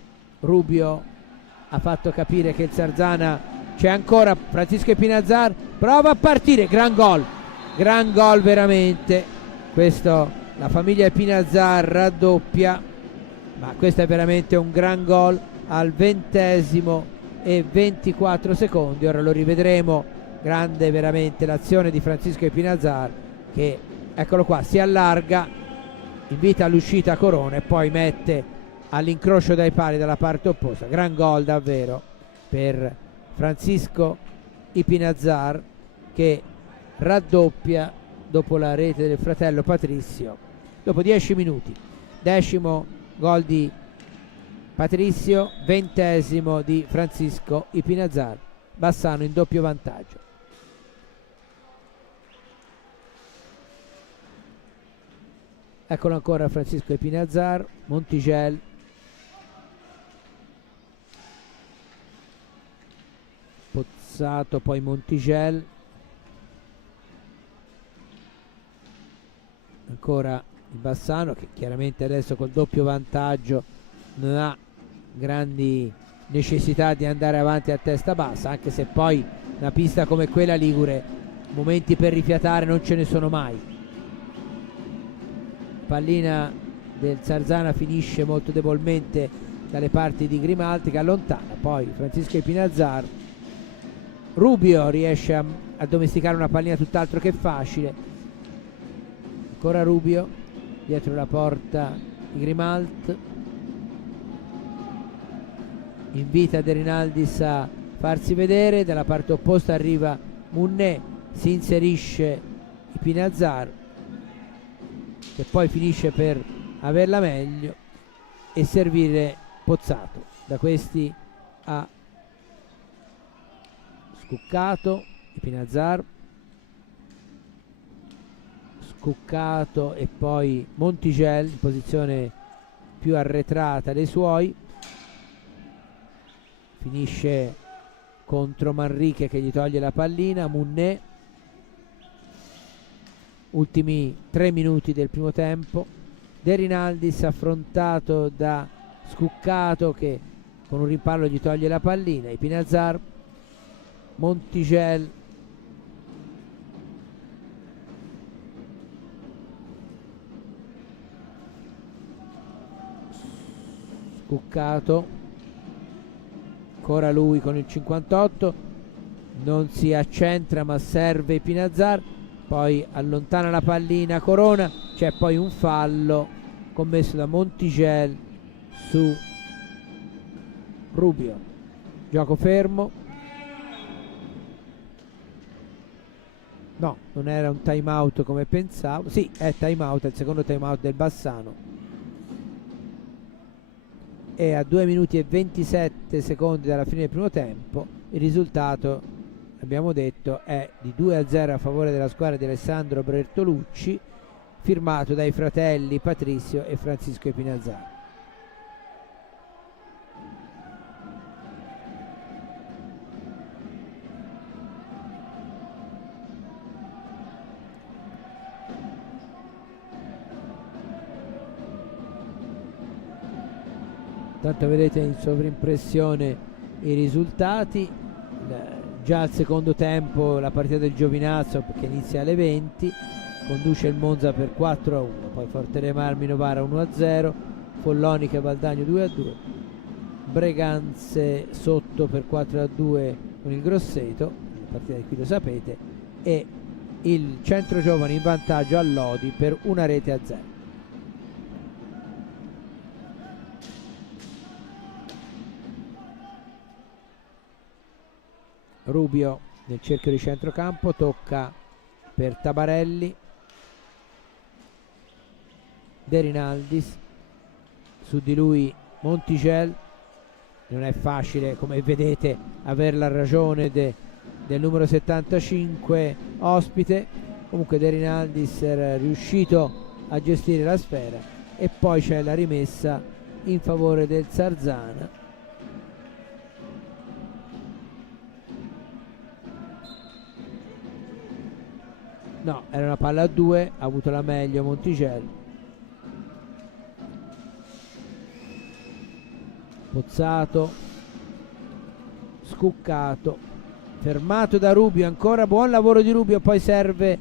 Rubio ha fatto capire che il Sarzana c'è ancora. Francisco Epinazar prova a partire, gran gol veramente questo, la famiglia Epinazar raddoppia, ma questo è veramente un gran gol al 20° e 24 secondi. Ora lo rivedremo, grande veramente l'azione di Francisco Epinazar che, eccolo qua, si allarga, invita all'uscita Corona e poi mette all'incrocio dai pali dalla parte opposta. Gran gol davvero per Francisco Epinazar che raddoppia dopo la rete del fratello Patrizio dopo 10 minuti. 10° gol di Patrizio, 20° di Francisco Epinazar, Bassano in doppio vantaggio. Eccolo ancora Francisco Epinazar, Montigel, Pozzato, poi Montigel, ancora il Bassano che chiaramente adesso col doppio vantaggio non ha grandi necessità di andare avanti a testa bassa, anche se poi una pista come quella ligure momenti per rifiatare non ce ne sono mai. Pallina del Sarzana finisce molto debolmente dalle parti di Grimaldi che allontana, poi Francisco Epinazar, Rubio riesce a domesticare una pallina tutt'altro che facile, ancora Rubio dietro la porta di Grimalt, invita De Rinaldis a farsi vedere, dalla parte opposta arriva Munné, si inserisce Epinazar che poi finisce per averla meglio e servire Pozzato. Da questi a Scuccato, Epinazar, Scuccato e poi Montigel in posizione più arretrata dei suoi, finisce contro Manrique che gli toglie la pallina. Munné, ultimi 3 minuti del primo tempo, De Rinaldis affrontato da Scuccato che con un rimpallo gli toglie la pallina. Epinazar, Montigel, Scuccato, ancora lui con il 58, non si accentra ma serve Epinazar, poi allontana la pallina Corona, c'è poi un fallo commesso da Montigel su Rubio. Gioco fermo, no, non era un time out come pensavo, sì, è time out, è il secondo time out del Bassano, e a 2 minuti e 27 secondi dalla fine del primo tempo il risultato, abbiamo detto, è di 2-0 a favore della squadra di Alessandro Bertolucci, firmato dai fratelli Patrizio e Francisco Epinazar. Tanto vedete in sovrimpressione i risultati. Già al secondo tempo la partita del Giovinazzo, che inizia alle 20, conduce il Monza per 4-1, poi Fortere Marmi Novara 1-0, Follonica e Valdagno 2-2, Breganze sotto per 4-2 con il Grosseto, la partita di qui lo sapete, e il Centro Giovani in vantaggio a Lodi per 1-0. Rubio nel cerchio di centrocampo, tocca per Tabarelli, De Rinaldis, su di lui Montigel. Non è facile, come vedete, aver la ragione del numero 75 ospite. Comunque De Rinaldis era riuscito a gestire la sfera, e poi c'è la rimessa in favore del Sarzana. No, era una palla a 2, ha avuto la meglio Montigel. Pozzato, Scuccato, fermato da Rubio, ancora buon lavoro di Rubio, poi serve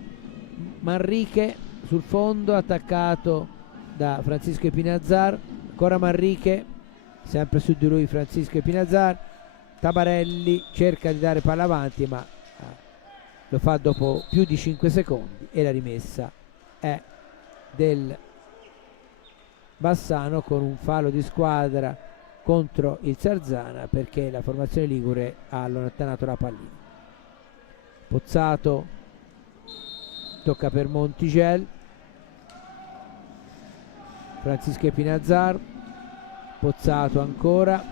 Manrique sul fondo, attaccato da Francisco Epinazar, ancora Manrique, sempre su di lui Francisco Epinazar. Tabarelli cerca di dare palla avanti, ma lo fa dopo più di 5 secondi, e la rimessa è del Bassano con un fallo di squadra contro il Sarzana, perché la formazione ligure ha allontanato la pallina. Pozzato, tocca per Montigel, Francisco Epinazar, Pozzato ancora,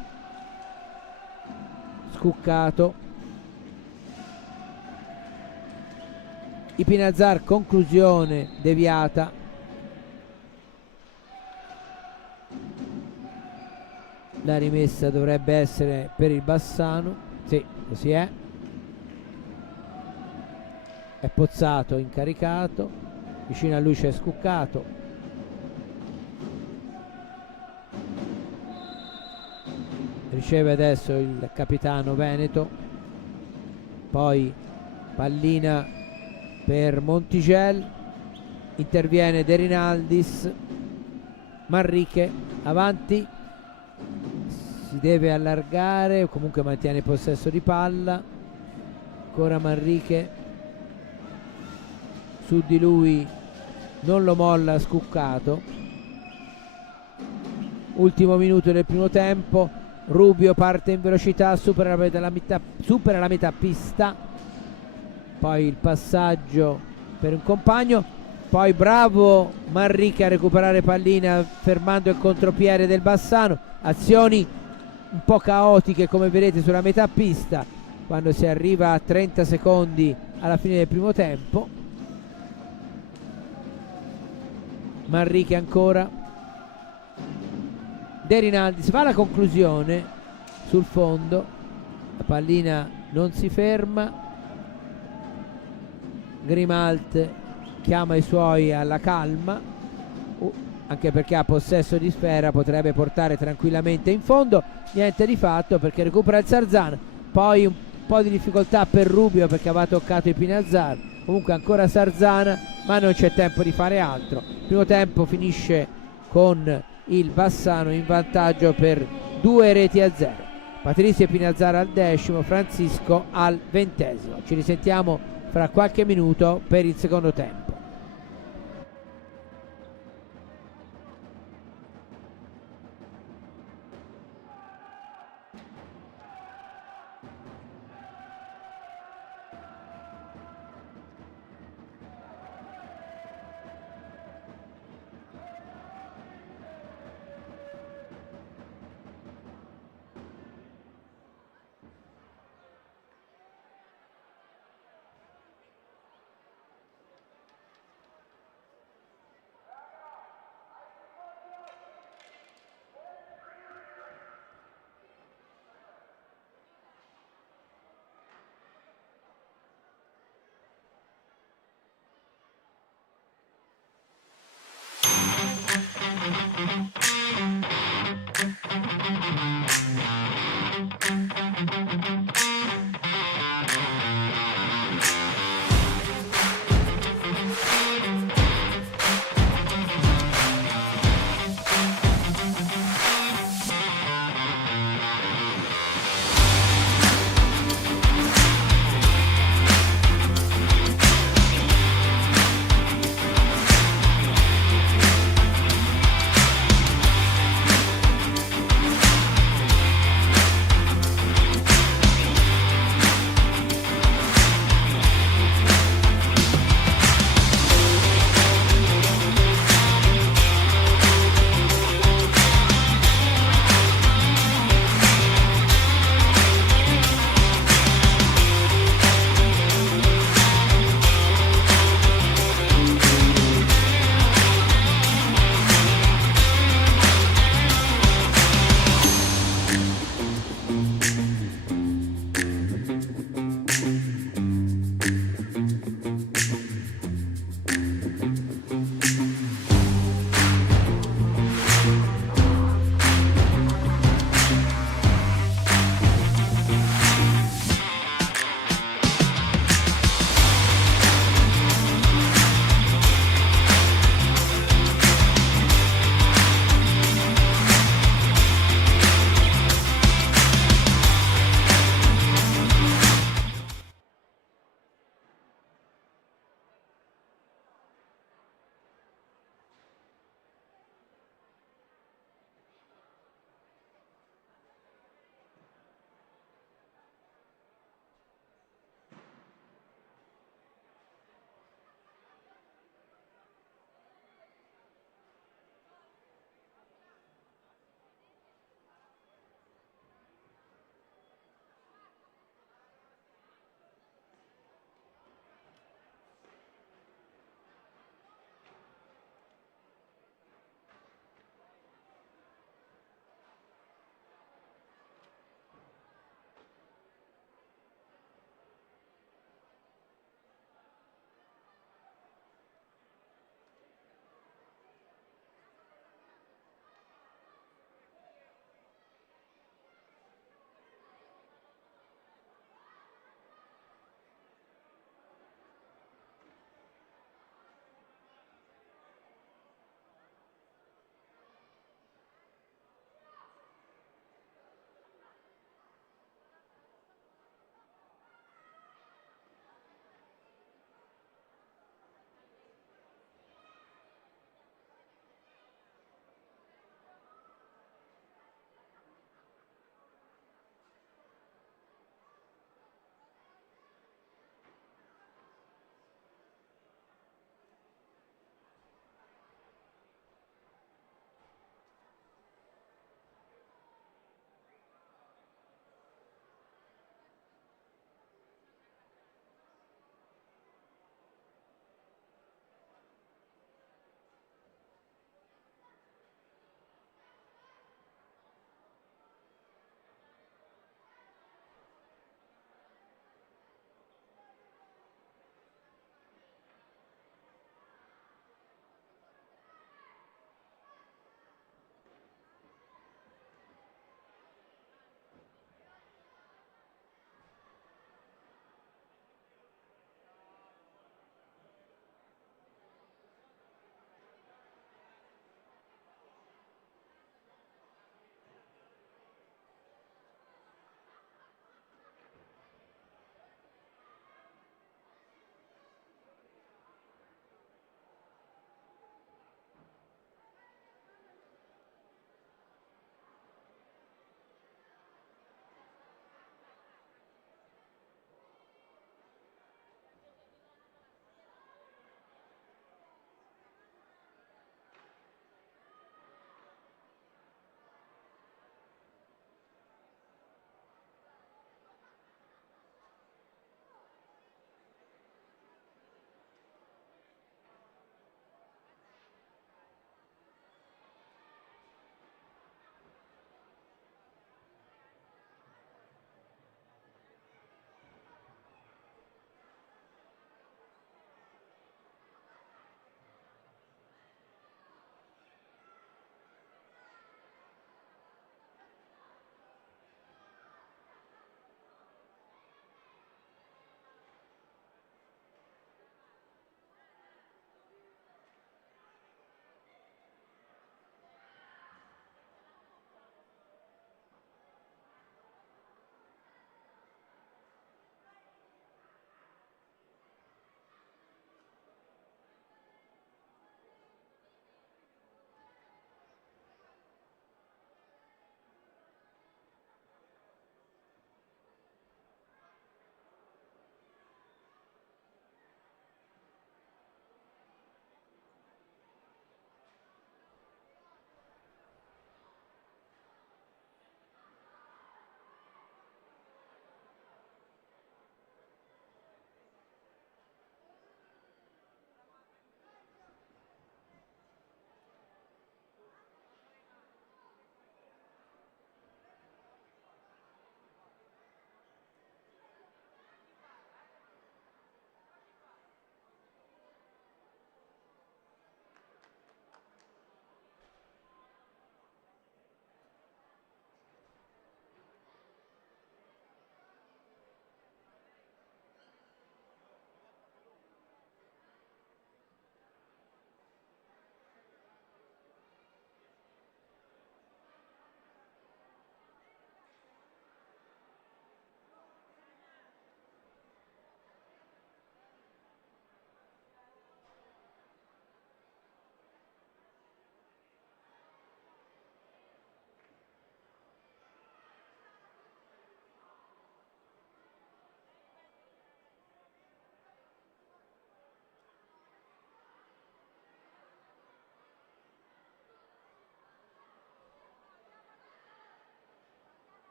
Scuccato, Epinazar, conclusione deviata. La rimessa dovrebbe essere per il Bassano, sì, così è Pozzato incaricato, vicino a lui c'è Scuccato, riceve adesso il capitano Veneto, poi pallina per Montigel, interviene De Rinaldis, Manrique avanti, si deve allargare, comunque mantiene il possesso di palla, ancora Manrique, su di lui non lo molla Scuccato. Ultimo minuto del primo tempo, Rubio parte in velocità, supera la metà pista, poi il passaggio per un compagno, poi bravo Manrique a recuperare pallina fermando il contropiede del Bassano. Azioni un po' caotiche, come vedete, sulla metà pista quando si arriva a 30 secondi alla fine del primo tempo. Manrique ancora, De Rinaldi fa la conclusione sul fondo, la pallina non si ferma, Grimalt chiama i suoi alla calma, anche perché ha possesso di sfera, potrebbe portare tranquillamente in fondo. Niente di fatto, perché recupera il Sarzana, poi un po' di difficoltà per Rubio perché aveva toccato i Pinazzar, comunque ancora Sarzana, ma non c'è tempo di fare altro. Il primo tempo finisce con il Bassano in vantaggio per 2-0. Patrizio Pinazzar al 10°, Francisco al 20°. Ci risentiamo fra qualche minuto per il secondo tempo.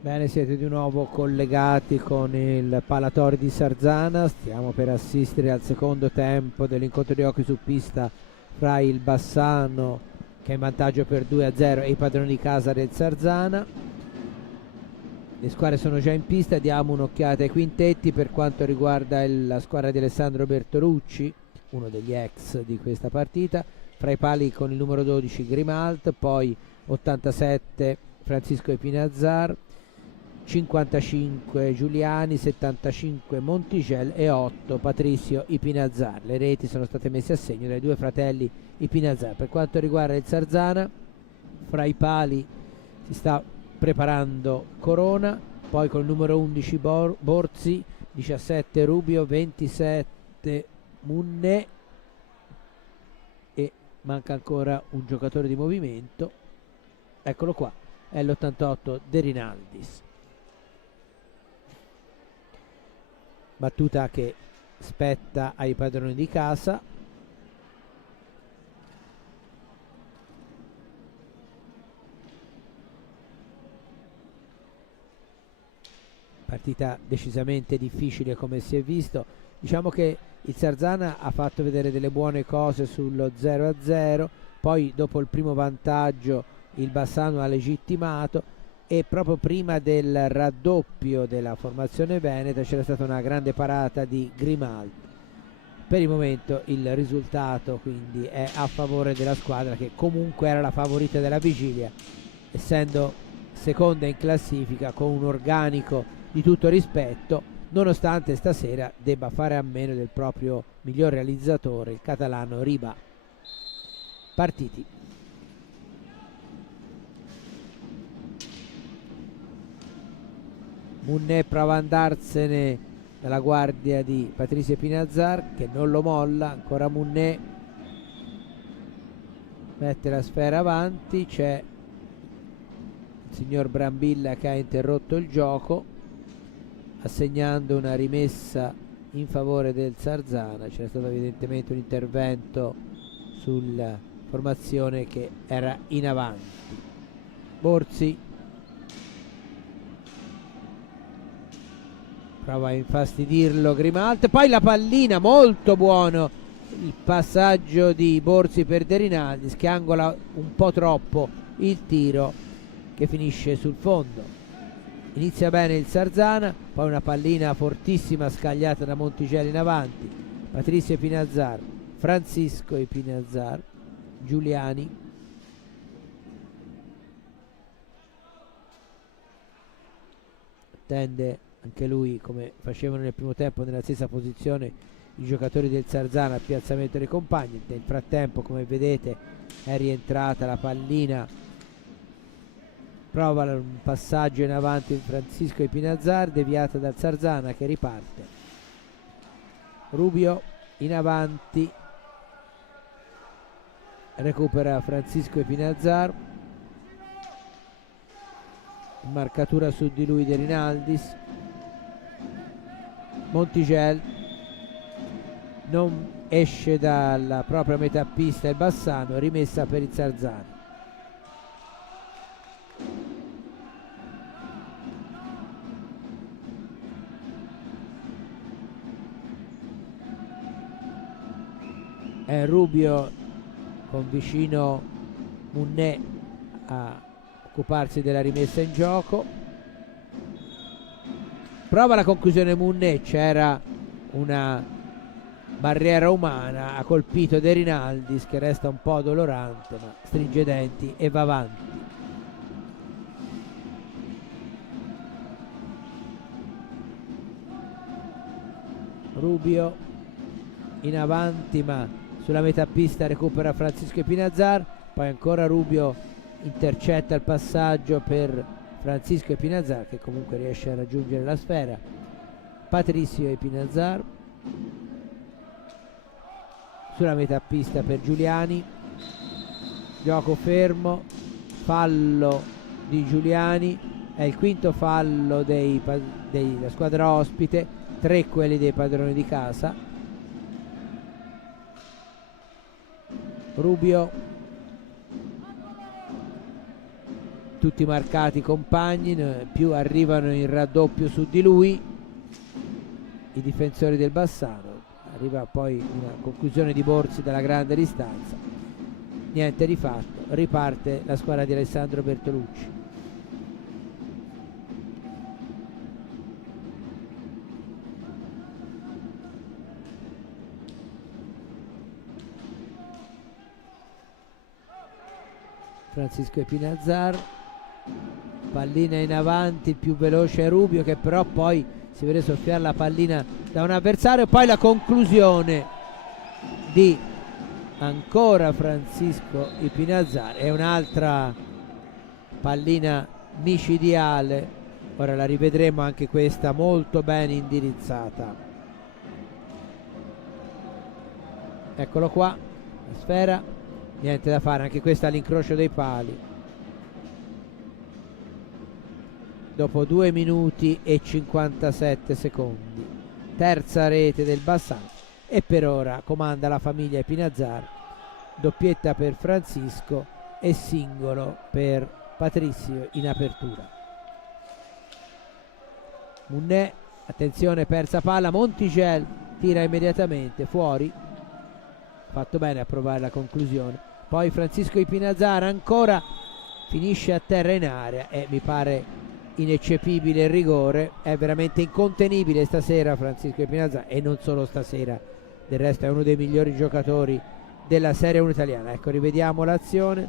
Bene, siete di nuovo collegati con il Palatori di Sarzana. Stiamo per assistere al secondo tempo dell'incontro di hockey su pista fra il Bassano, che è in vantaggio per 2-0, e i padroni di casa del Sarzana. Le squadre sono già in pista, diamo un'occhiata ai quintetti. Per quanto riguarda la squadra di Alessandro Bertolucci, uno degli ex di questa partita, fra i pali con il numero 12 Grimalt, poi 87 Francisco Epinazzar, 55 Giuliani, 75 Montigel e 8 Patricio Ipinazzar. Le reti sono state messe a segno dai due fratelli Ipinazzar. Per quanto riguarda il Sarzana, fra i pali si sta preparando Corona, poi col numero 11 Borzi, 17 Rubio, 27 Munne e manca ancora un giocatore di movimento. Eccolo qua, è l'88 De Rinaldis. Battuta che spetta ai padroni di casa. Partita decisamente difficile, come si è visto. Diciamo che il Sarzana ha fatto vedere delle buone cose sullo 0-0, poi dopo il primo vantaggio il Bassano ha legittimato, e proprio prima del raddoppio della formazione veneta c'era stata una grande parata di Grimaldi. Per il momento il risultato quindi è a favore della squadra che comunque era la favorita della vigilia, essendo seconda in classifica con un organico di tutto rispetto, nonostante stasera debba fare a meno del proprio miglior realizzatore, il catalano Riba. Partiti. Munne prova ad andarsene dalla guardia di Patricio Pinazzar, che non lo molla. Ancora Munne, mette la sfera avanti, c'è il signor Brambilla che ha interrotto il gioco assegnando una rimessa in favore del Sarzana. C'è stato evidentemente un intervento sulla formazione che era in avanti. Borzi prova a infastidirlo Grimalt, poi la pallina, molto buono il passaggio di Borzi per De Rinaldis, che angola un po' troppo il tiro che finisce sul fondo. Inizia bene il Sarzana, poi una pallina fortissima scagliata da Monticelli in avanti. Patricio Epinazzar, Francisco Epinazzar, Giuliani, tende anche lui, come facevano nel primo tempo, nella stessa posizione i giocatori del Sarzana al piazzamento dei compagni. Nel frattempo, come vedete, è rientrata la pallina, prova un passaggio in avanti Francisco Epinazzar, deviata dal Sarzana che riparte. Rubio in avanti, recupera Francisco Epinazzar, marcatura su di lui De Rinaldis. Montigel, non esce dalla propria metà pista il Bassano, rimessa per il Sarzana. È Rubio con vicino Munne a occuparsi della rimessa in gioco. Prova la conclusione Munne, c'era una barriera umana, ha colpito De Rinaldis che resta un po' dolorante, ma stringe i denti e va avanti. Rubio in avanti, ma sulla metà pista recupera Francisco Epinazzar, poi ancora Rubio intercetta il passaggio per Francisco Epinazzar, che comunque riesce a raggiungere la sfera. Patricio Epinazzar sulla metà pista per Giuliani, gioco fermo, fallo di Giuliani, è il quinto fallo della squadra ospite, 3 quelli dei padroni di casa. Rubio tutti marcati i compagni, più arrivano in raddoppio su di lui i difensori del Bassano. Arriva poi una conclusione di Borzi dalla grande distanza, niente di fatto, riparte la squadra di Alessandro Bertolucci. Francisco Epinazzar, pallina in avanti, il più veloce è Rubio, che però poi si vede soffiare la pallina da un avversario. Poi la conclusione di ancora Francisco Epinazzar, è un'altra pallina micidiale. Ora la rivedremo anche questa, molto bene indirizzata. Eccolo qua, la sfera, niente da fare, anche questa all'incrocio dei pali. Dopo 2 minuti e 57 secondi, terza rete del Bassano, e per ora comanda la famiglia Epinazzar, doppietta per Francisco e singolo per Patrizio in apertura. Munné, attenzione, persa palla, Montigel tira immediatamente fuori, fatto bene a provare la conclusione. Poi Francisco Epinazzar ancora, finisce a terra in area e mi pare ineccepibile il rigore. È veramente incontenibile stasera Francisco Epinazzar, e non solo stasera, del resto è uno dei migliori giocatori della Serie 1 italiana. Ecco, rivediamo l'azione,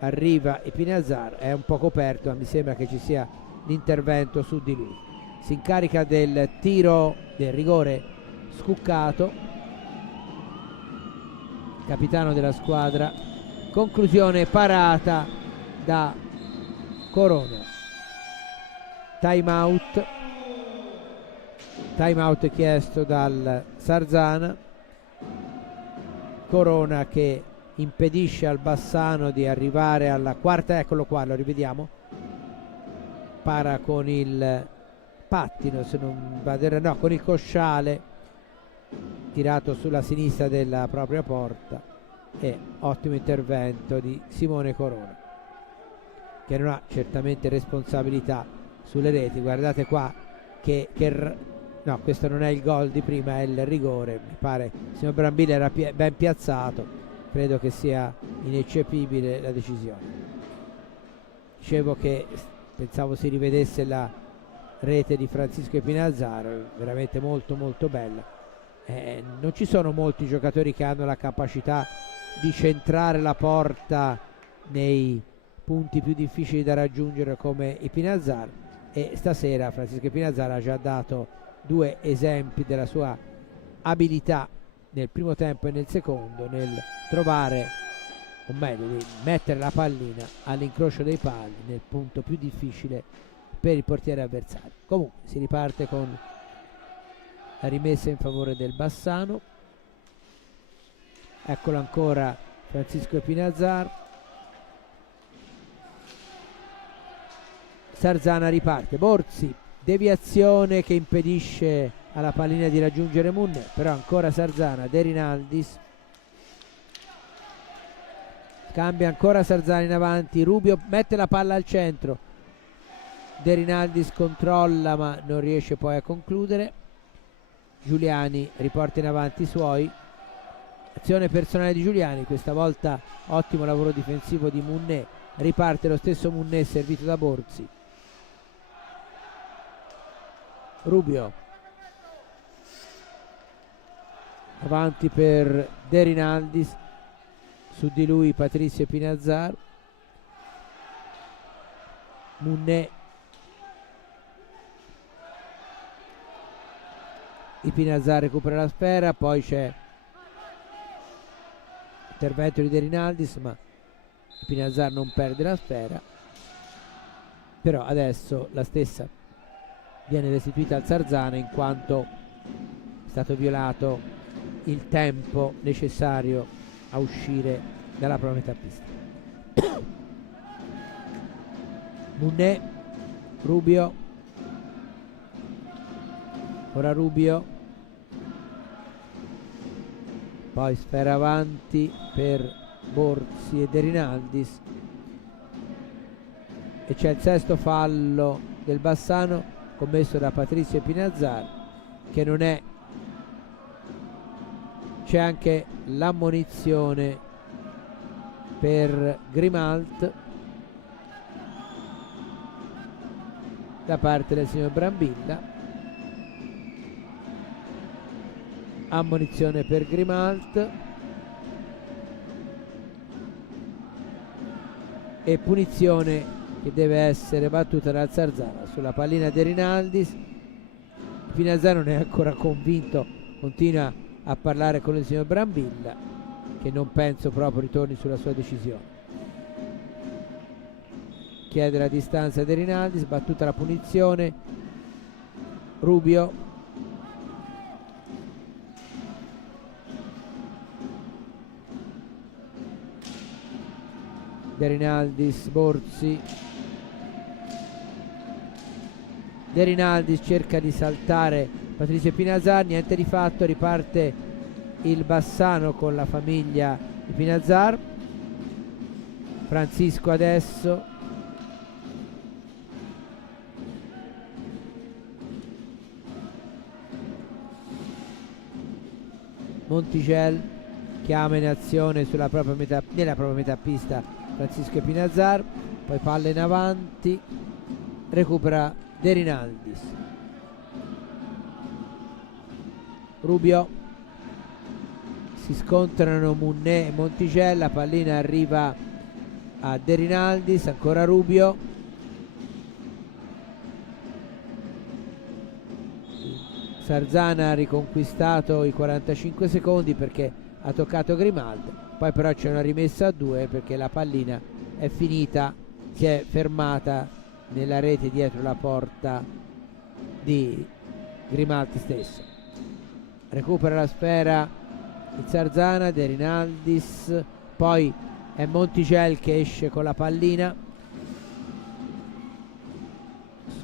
arriva Epinazzar, è un po' coperto, ma mi sembra che ci sia l'intervento su di lui. Si incarica del tiro del rigore scuccato, capitano della squadra. Conclusione parata da Corona. Time out chiesto dal Sarzana. Corona che impedisce al Bassano di arrivare alla quarta, eccolo qua, lo rivediamo, para con il pattino, se non vado, no, con il cosciale tirato sulla sinistra della propria porta, e ottimo intervento di Simone Corona, che non ha certamente responsabilità sulle reti. Guardate qua che no, questo non è il gol di prima, è il rigore, mi pare il signor Brambilla era ben piazzato, credo che sia ineccepibile la decisione. Dicevo che pensavo si rivedesse la rete di Francisco Epinazzar, veramente molto molto bella. Non ci sono molti giocatori che hanno la capacità di centrare la porta nei punti più difficili da raggiungere come Epinazzar, e stasera Francisco Epinazzar ha già dato 2 esempi della sua abilità nel primo tempo e nel secondo nel trovare, o meglio di mettere la pallina all'incrocio dei pali nel punto più difficile per il portiere avversario. Comunque si riparte con la rimessa in favore del Bassano. Eccolo ancora Francisco Epinazzar. Sarzana riparte, Borzi, deviazione che impedisce alla pallina di raggiungere Munné, però ancora Sarzana, De Rinaldis, cambia ancora Sarzana in avanti, Rubio mette la palla al centro, De Rinaldis controlla ma non riesce poi a concludere. Giuliani riporta in avanti i suoi, azione personale di Giuliani, questa volta ottimo lavoro difensivo di Munné, riparte lo stesso Munné servito da Borzi. Rubio avanti per De Rinaldis, su di lui Patrizio Epinazzar. Munné, Epinazzar recupera la sfera, poi c'è intervento di De Rinaldis, ma Epinazzar non perde la sfera, però adesso la stessa viene restituita al Sarzana in quanto è stato violato il tempo necessario a uscire dalla propria metà pista. Munné, Rubio, ora Rubio, poi sfera avanti per Borzi e De Rinaldis. e c'è il sesto fallo del Bassano commesso da Patrizio Pinazzar, che non è, c'è anche l'ammonizione per Grimalt da parte del signor Brambilla. Ammonizione per Grimalt e punizione che deve essere battuta dal Zarzana sulla pallina di Rinaldis. Pinazzar non è ancora convinto, continua a parlare con il signor Brambilla, che non penso proprio ritorni sulla sua decisione. Chiede la distanza di Rinaldis, battuta la punizione. Rubio, De Rinaldis, Borzi. De Rinaldis cerca di saltare Patrizio Pinazzar, niente di fatto, riparte il Bassano con la famiglia di Pinazzar. Francisco adesso, Montigel chiama in azione nella propria metà pista Francisco Pinazzar, poi palla in avanti, recupera De Rinaldis. Rubio, si scontrano Munné e Montigel, la pallina arriva a De Rinaldis, ancora Rubio, Zarzana ha riconquistato i 45 secondi perché ha toccato Grimaldo, poi però c'è una rimessa a 2 perché la pallina è finita, si è fermata nella rete dietro la porta di Grimaldi stesso. Recupera la sfera il Zarzana, De Rinaldis, poi è Montigel che esce con la pallina.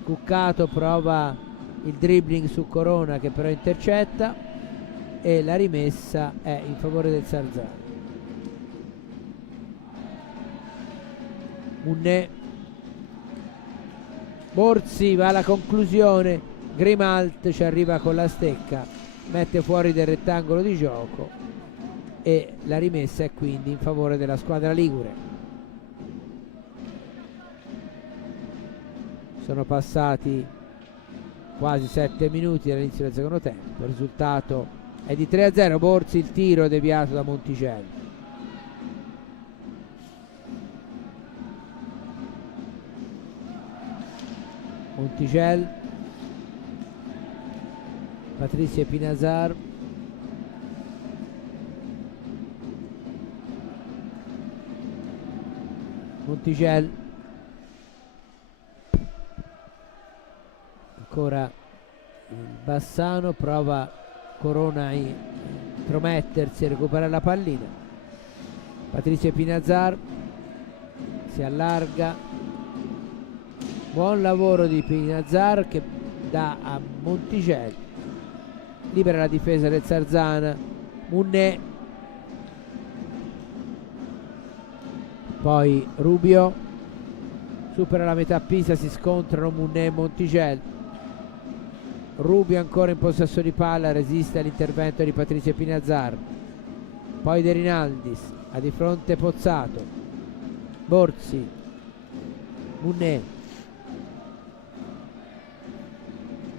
Scuccato prova il dribbling su Corona che però intercetta e la rimessa è in favore del Zarzana. Munné, Borzi va alla conclusione, Grimalt ci arriva con la stecca, mette fuori del rettangolo di gioco e la rimessa è quindi in favore della squadra ligure. Sono passati quasi 7 minuti dall'inizio del secondo tempo, il risultato è di 3-0. Borzi, il tiro deviato da Monticelli. Monticelli, Patrizio Pinazzar, Monticelli, ancora il Bassano, prova Corona a intromettersi e recuperare la pallina. Patrizio Pinazzar si allarga, buon lavoro di Pinazzar che dà a Monticelli, libera la difesa del Zarzana. Munné, poi Rubio, supera la metà pista, si scontrano Munné e Monticelli. Rubio ancora in possesso di palla, resiste all'intervento di Patrizio Pinazzar, poi De Rinaldis, ha di fronte Pozzato, Borzi, Munné,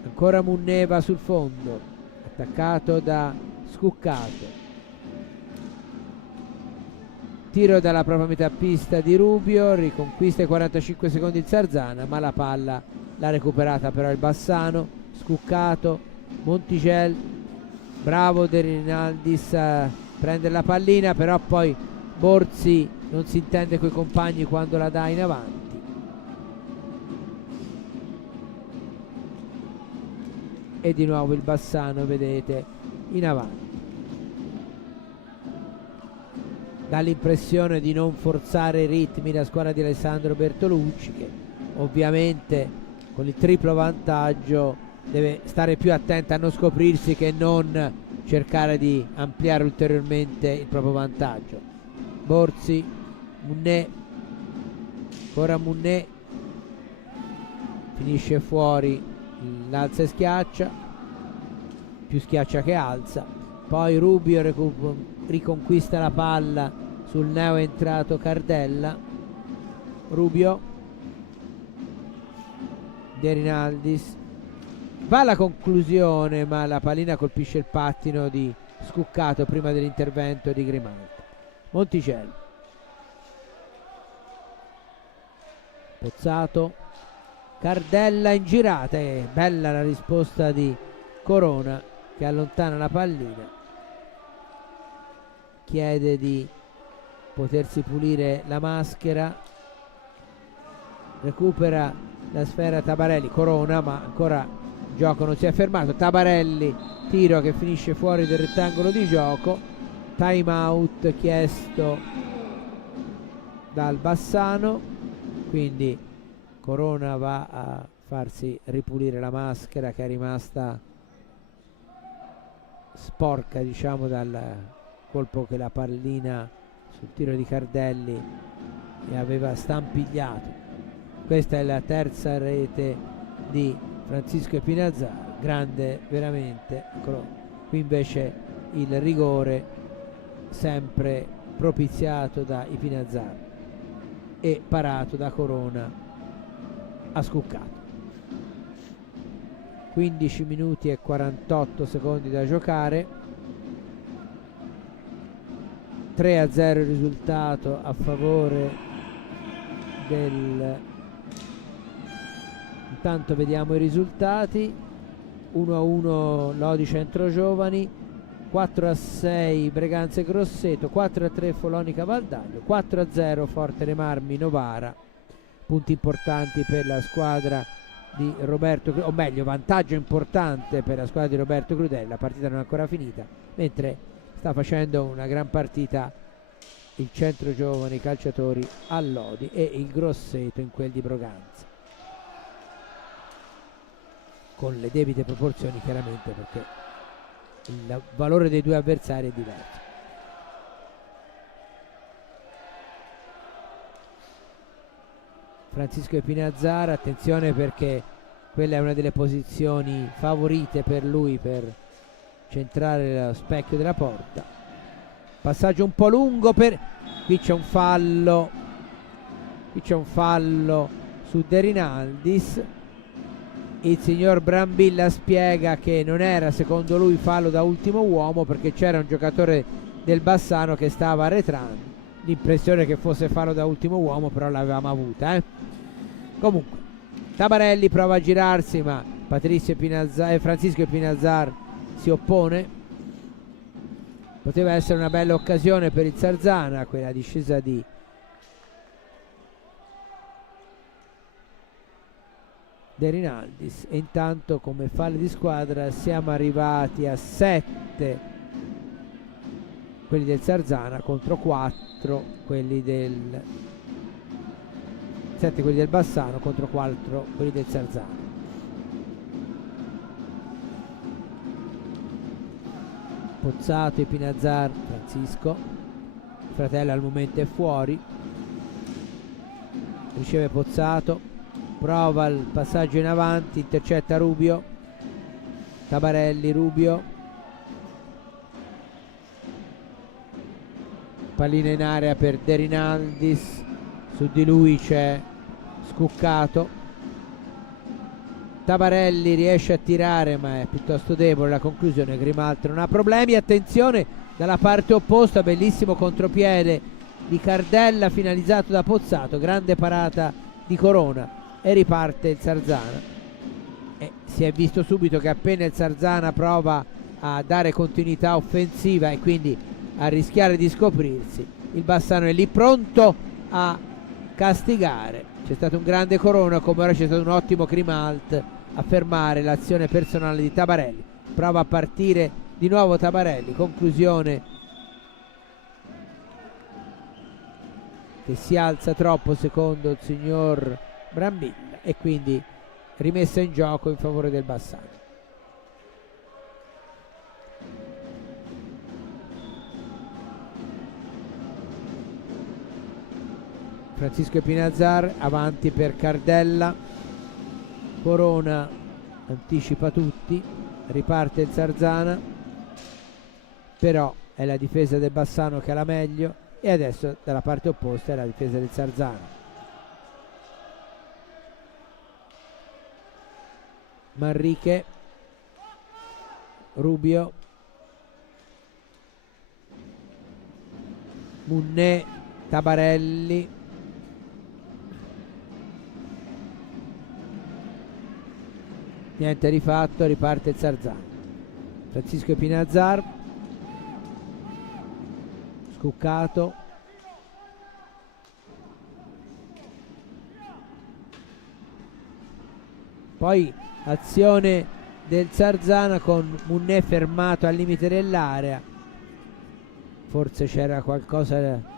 ancora Munné va sul fondo, attaccato da Scuccato, tiro dalla propria metà pista di Rubio, riconquista i 45 secondi il Zarzana, ma la palla l'ha recuperata però il Bassano. Scuccato, Montigel, bravo De Rinaldis a prendere la pallina, però poi Borzi non si intende coi compagni quando la dà in avanti. E di nuovo il Bassano, vedete, in avanti. Dà l'impressione di non forzare i ritmi la squadra di Alessandro Bertolucci, che ovviamente con il triplo vantaggio deve stare più attenta a non scoprirsi che non cercare di ampliare ulteriormente il proprio vantaggio. Borzi, Munné, ancora Munné, finisce fuori l'alza e schiaccia, più schiaccia che alza. Poi Rubio riconquista la palla sul neo entrato Cardella. Rubio, De Rinaldis, va alla conclusione, ma la pallina colpisce il pattino di Scuccato prima dell'intervento di Grimaldi. Monticello, Pozzato, Cardella in girata, e bella la risposta di Corona che allontana la pallina, chiede di potersi pulire la maschera, recupera la sfera Tabarelli. Corona, ma ancora il gioco non si è fermato. Tabarelli, tiro che finisce fuori del rettangolo di gioco. Time out chiesto dal Bassano, quindi Corona va a farsi ripulire la maschera che è rimasta sporca, diciamo, dal colpo che la pallina sul tiro di Cardelli e aveva stampigliato. Questa è la terza rete di Francisco Epinazzar, grande veramente. Eccolo. Qui invece il rigore sempre propiziato da Epinazzar e parato da Corona a Scuccato. 15 minuti e 48 secondi da giocare, 3-0 il risultato a favore del... Intanto vediamo i risultati: 1-1 Lodi Centrogiovani, 4-6 Breganze Grosseto, 4-3 Folonica Valdaglio, 4-0 Forte dei Marmi Novara. Punti importanti per la squadra di Roberto, o meglio vantaggio importante per la squadra di Roberto Crudeli. La partita non è ancora finita, mentre sta facendo una gran partita il Centrogiovani Calciatori a Lodi e il Grosseto in quel di Broganza, con le debite proporzioni chiaramente, perché il valore dei due avversari è diverso. Francisco Epinazzar, attenzione perché quella è una delle posizioni favorite per lui per centrare lo specchio della porta. Passaggio un po' lungo per... qui c'è un fallo su De Rinaldis. Il signor Brambilla spiega che non era secondo lui fallo da ultimo uomo perché c'era un giocatore del Bassano che stava arretrando. L'impressione che fosse fallo da ultimo uomo però l'avevamo avuta, Comunque Tabarelli prova a girarsi, ma Francisco Epinazzar si oppone. Poteva essere una bella occasione per il Sarzana quella discesa di De Rinaldis, e intanto come falli di squadra siamo arrivati a 7 quelli del Sarzana contro 4 quelli del 7 quelli del Bassano contro 4 quelli del Sarzana. Pozzato, Epinazzar, Francisco, il fratello al momento è fuori, riceve Pozzato, prova il passaggio in avanti, intercetta Rubio, Tabarelli, Rubio, pallina in area per De Rinaldis, su di lui c'è Scuccato, Tabarelli riesce a tirare ma è piuttosto debole, la conclusione Grimaldi non ha problemi. Attenzione dalla parte opposta, bellissimo contropiede di Cardella finalizzato da Pozzato, grande parata di Corona e riparte il Sarzana. E si è visto subito che appena il Sarzana prova a dare continuità offensiva e quindi a rischiare di scoprirsi, il Bassano è lì pronto a castigare. C'è stato un grande Corona, come ora c'è stato un ottimo Grimaldi a fermare l'azione personale di Tabarelli. Prova a partire di nuovo Tabarelli, conclusione che si alza troppo secondo il signor Brambilla e quindi rimessa in gioco in favore del Bassano. Francisco Epinazzar avanti per Cardella, Corona anticipa tutti, riparte il Sarzana, però è la difesa del Bassano che ha la meglio, e adesso dalla parte opposta è la difesa del Sarzana. Manrique, Rubio, Munné, Tabarelli, niente rifatto, riparte il Sarzana. Francisco Pinazzar, scuccato, poi azione del Sarzana con Munné fermato al limite dell'area, forse c'era qualcosa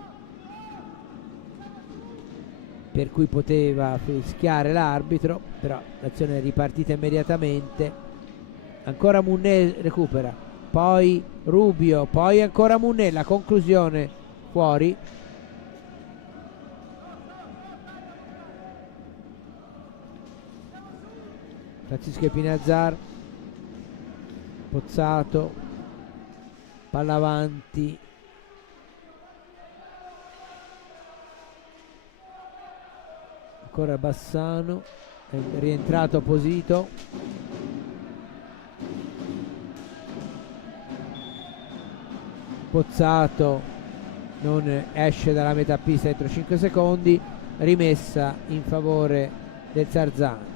per cui poteva fischiare l'arbitro, però l'azione è ripartita immediatamente. Ancora Munné recupera, poi Rubio, poi ancora Munné, la conclusione fuori. Francisco Pinazzar, Pozzato, palla avanti, ancora Bassano, è rientrato Posito, Pozzato non esce dalla metà pista entro 5 secondi, rimessa in favore del Sarzana,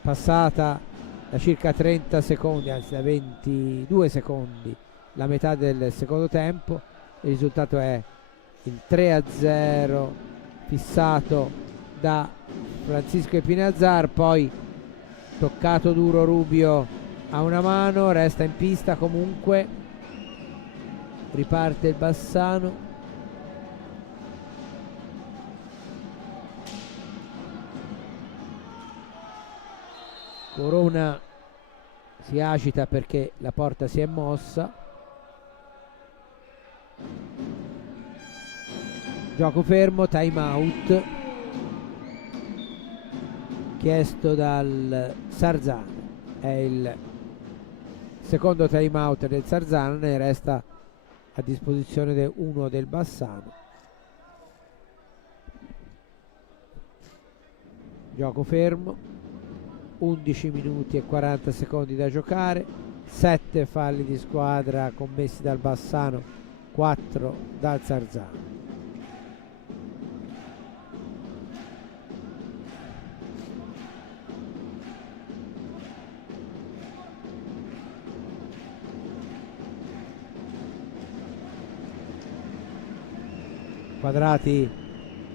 passata da circa 30 secondi, anzi da 22 secondi la metà del secondo tempo. Il risultato è il 3-0 fissato da Francisco Pinazzar, poi toccato duro Rubio a una mano, resta in pista comunque, riparte il Bassano. Corona si agita perché la porta si è mossa. Gioco fermo, time out chiesto dal Sarzana. È il secondo time out del Sarzana, ne resta a disposizione uno del Bassano. Gioco fermo, 11 minuti e 40 secondi da giocare, 7 falli di squadra commessi dal Bassano, 4 dal Sarzana. Quadrati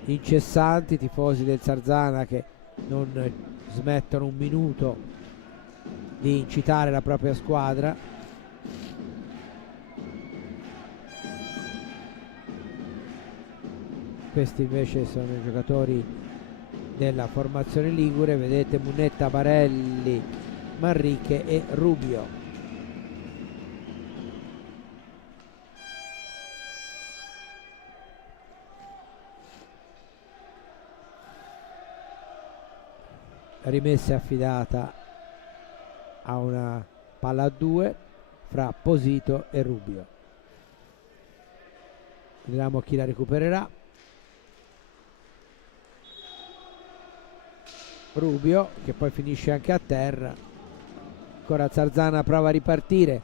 incessanti, tifosi del Sarzana che non smettono un minuto di incitare la propria squadra. Questi invece sono i giocatori della formazione ligure, vedete Munetta, Barelli, Manrique e Rubio. Rimessa affidata a una palla a due fra Posito e Rubio. Vediamo chi la recupererà. Rubio, che poi finisce anche a terra. Ancora Sarzana prova a ripartire.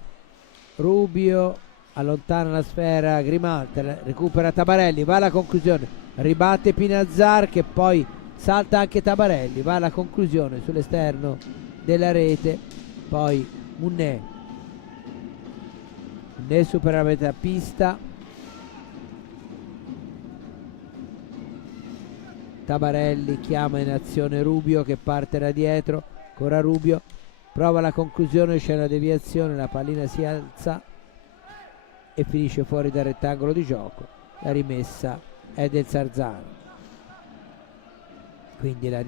Rubio allontana la sfera, Grimalt recupera Tabarelli, va alla conclusione, ribatte Pinazzar che poi salta anche Tabarelli, va alla conclusione sull'esterno della rete, poi Munné supera la metà pista, Tabarelli chiama in azione Rubio che parte da dietro, ancora Rubio prova la conclusione, c'è una deviazione, la pallina si alza e finisce fuori dal rettangolo di gioco. La rimessa è del Sarzana, quindi la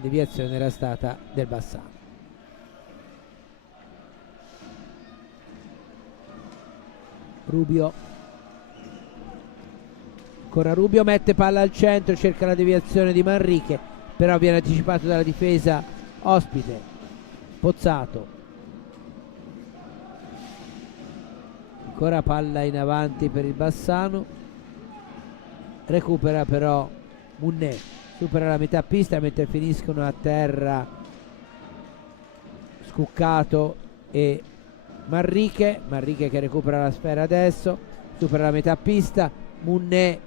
deviazione era stata del Bassano. Rubio, ancora Rubio, mette palla al centro, cerca la deviazione di Manrique, però viene anticipato dalla difesa ospite. Pozzato, ancora palla in avanti per il Bassano, recupera però Munné, supera la metà pista mentre finiscono a terra Scuccato e Manrique che recupera la sfera adesso, supera la metà pista, Munné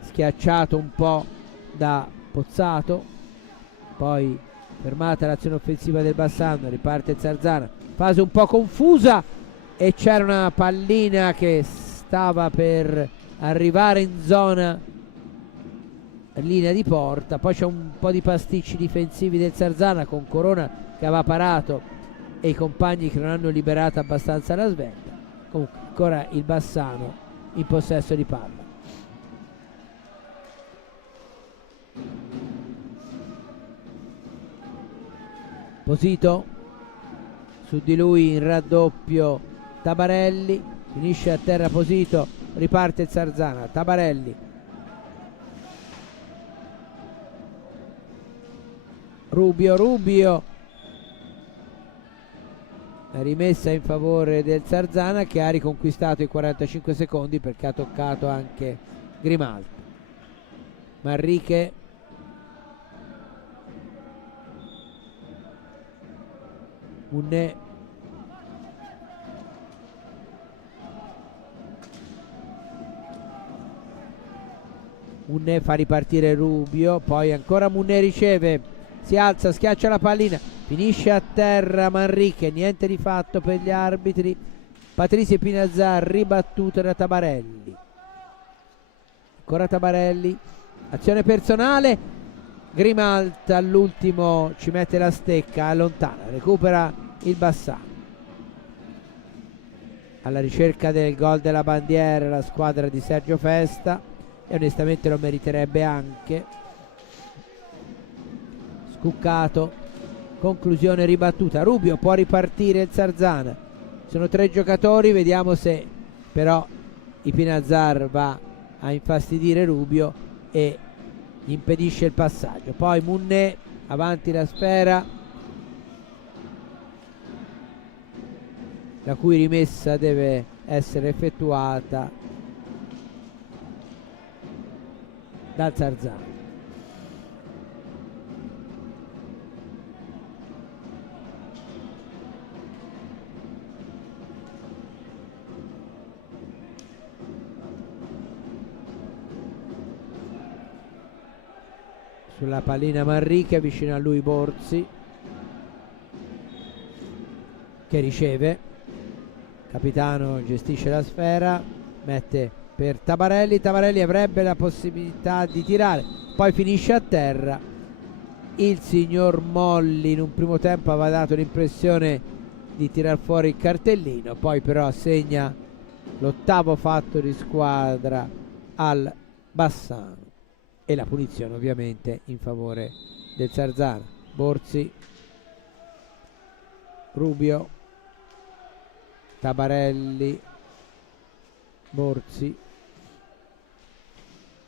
schiacciato un po' da Pozzato, poi fermata l'azione offensiva del Bassano, riparte Zarzana, fase un po' confusa e c'era una pallina che stava per arrivare in zona linea di porta, poi c'è un po' di pasticci difensivi del Zarzana con Corona che aveva parato e i compagni che non hanno liberato abbastanza la svelta. Comunque ancora il Bassano in possesso di palla. Posito, su di lui in raddoppio Tabarelli, finisce a terra Posito, riparte Zarzana, Tabarelli, Rubio, la rimessa in favore del Zarzana che ha riconquistato i 45 secondi perché ha toccato anche Grimaldi. Manrique, Munné, Munné fa ripartire Rubio, poi ancora Munné riceve, si alza, schiaccia la pallina, finisce a terra Manrique, niente di fatto per gli arbitri. Patrizio Pinazzar ribattuto da Tabarelli, ancora Tabarelli, azione personale, Grimalt all'ultimo ci mette la stecca, allontana, recupera il Bassano. Alla ricerca del gol della bandiera la squadra di Sergio Festa e onestamente lo meriterebbe anche. Scuccato, conclusione ribattuta, Rubio, può ripartire il Zarzana, sono 3 giocatori, vediamo se però il Pinazzar va a infastidire Rubio e gli impedisce il passaggio. Poi Munné, avanti la sfera, la cui rimessa deve essere effettuata dal Zarzana. Sulla pallina Manrique, vicino a lui Borzi che riceve, capitano gestisce la sfera, mette per Tabarelli, Tabarelli avrebbe la possibilità di tirare, poi finisce a terra. Il signor Molli in un primo tempo aveva dato l'impressione di tirar fuori il cartellino, poi però segna l'8º fatto di squadra al Bassano e la punizione ovviamente in favore del Zarzana. Borzi, Rubio, Tabarelli, Borzi,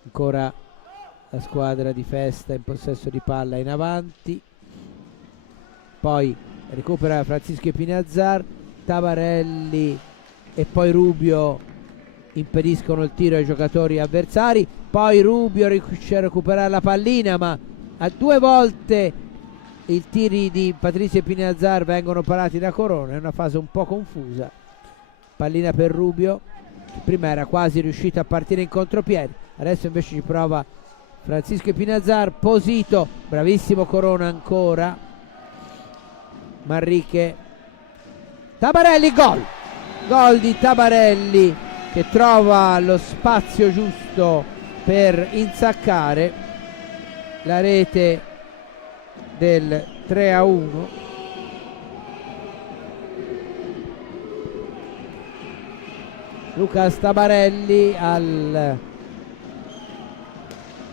ancora la squadra di Festa in possesso di palla in avanti, poi recupera Francisco Pinazzar, Tabarelli e poi Rubio impediscono il tiro ai giocatori avversari, poi Rubio riesce a recuperare la pallina ma a 2 volte i tiri di Patrizio Pinazzar vengono parati da Corona, è una fase un po' confusa. Pallina per Rubio, che prima era quasi riuscito a partire in contropiede, adesso invece ci prova Francisco Pinazzar. Posito, bravissimo Corona ancora, Manrique, Tabarelli, gol di Tabarelli che trova lo spazio giusto per insaccare la rete del 3-1. Lucas Tabarelli al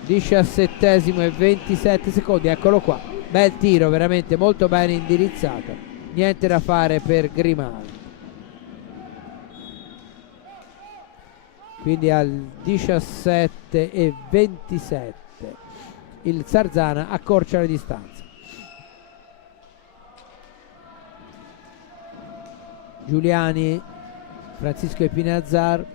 17° e 27 secondi, eccolo qua, bel tiro, veramente molto bene indirizzato, niente da fare per Grimaldi. Quindi al 17 e 27 il Sarzana accorcia le distanze. Giuliani, Francisco Epinazar,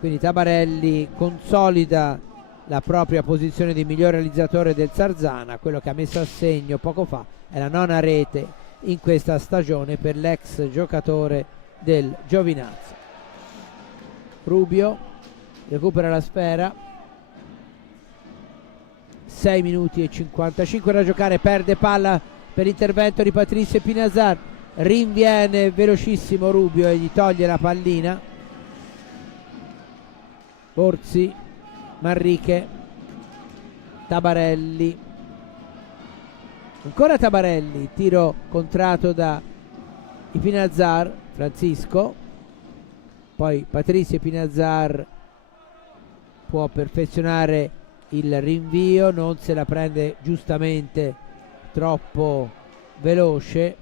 quindi Tabarelli consolida la propria posizione di miglior realizzatore del Sarzana. Quello che ha messo a segno poco fa è la 9ª rete in questa stagione per l'ex giocatore del Giovinazzo. Rubio recupera la sfera, 6 minuti e 55 da giocare, perde palla per l'intervento di Patrizio Epinazar, rinviene velocissimo Rubio e gli toglie la pallina. Borzi, Manrique, Tabarelli, ancora Tabarelli, tiro contratto da Epinazar, Francisco, poi Patrizio Epinazar può perfezionare il rinvio, non se la prende giustamente troppo veloce,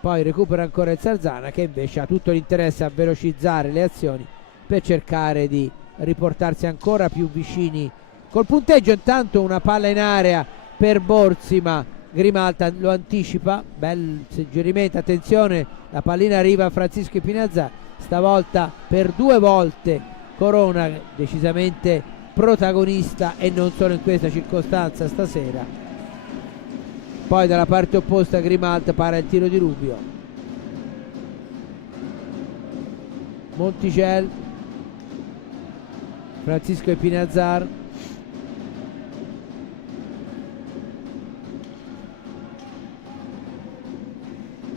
poi recupera ancora il Sarzana che invece ha tutto l'interesse a velocizzare le azioni per cercare di riportarsi ancora più vicini col punteggio. Intanto una palla in area per Borzi, ma Grimalta lo anticipa, bel suggerimento, attenzione, la pallina arriva a Francisco Epinazar, stavolta per 2 volte Corona decisamente protagonista e non solo in questa circostanza stasera. Poi dalla parte opposta Grimalta para il tiro di Rubio. Monticelli, Francisco Epinazar,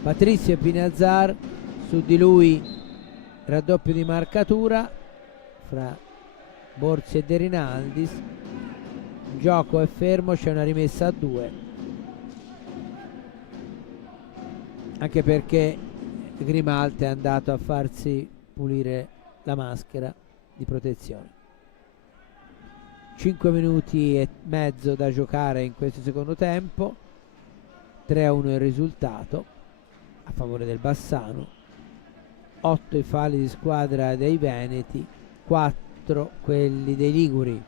Patrizio Epinazar, su di lui raddoppio di marcatura fra Borzi e De Rinaldis, il gioco è fermo, c'è una rimessa a 2, anche perché Grimalta è andato a farsi pulire la maschera di protezione. 5 minuti e mezzo da giocare in questo secondo tempo, 3-1 il risultato a favore del Bassano, 8 i falli di squadra dei Veneti, 4 quelli dei Liguri.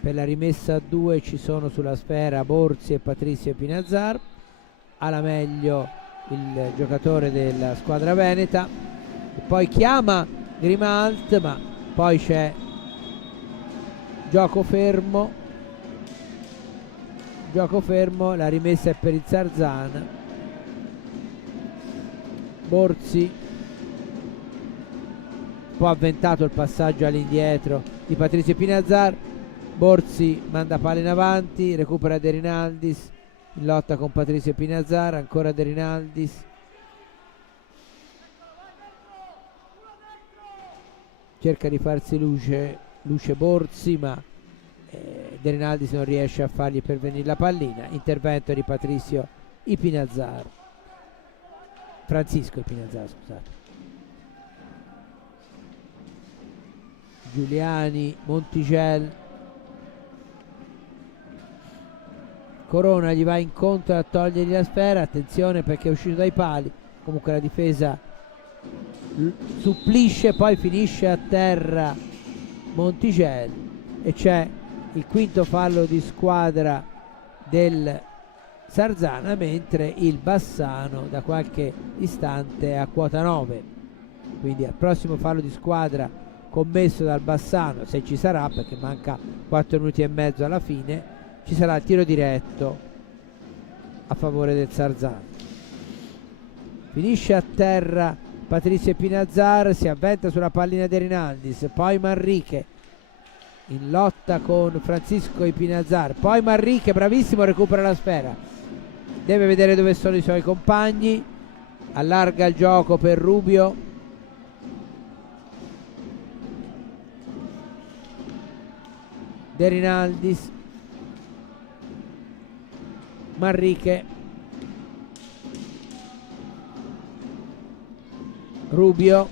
Per la rimessa a 2 ci sono sulla sfera Borzi e Patrizio Epinazar, alla meglio il giocatore della squadra veneta, e poi chiama Grimalt, ma poi c'è gioco fermo, la rimessa è per il Sarzana. Borzi, un po' avventato il passaggio all'indietro di Patrizio Epinazar, Borzi manda palla in avanti, recupera De Rinaldis in lotta con Patrizio Epinazar, ancora De Rinaldis, cerca di farsi luce Borzi, ma De Rinaldis non riesce a fargli pervenire la pallina. Intervento di Patrizio Epinazar, Francisco Epinazar, scusate. Giuliani, Monticelli, Corona gli va incontro a togliergli la sfera, attenzione perché è uscito dai pali, comunque la difesa supplisce, poi finisce a terra Monticelli e c'è il quinto fallo di squadra del Sarzana, mentre il Bassano da qualche istante è a quota 9, quindi al prossimo fallo di squadra commesso dal Bassano, se ci sarà, perché manca 4 minuti e mezzo alla fine, ci sarà il tiro diretto a favore del Sarzana. Finisce a terra Patrizio Epinazar, si avventa sulla pallina di Rinaldis, poi Manrique in lotta con Francisco Epinazar, poi Manrique bravissimo, recupera la sfera, deve vedere dove sono i suoi compagni, allarga il gioco per Rubio, De Rinaldis, Manrique, Rubio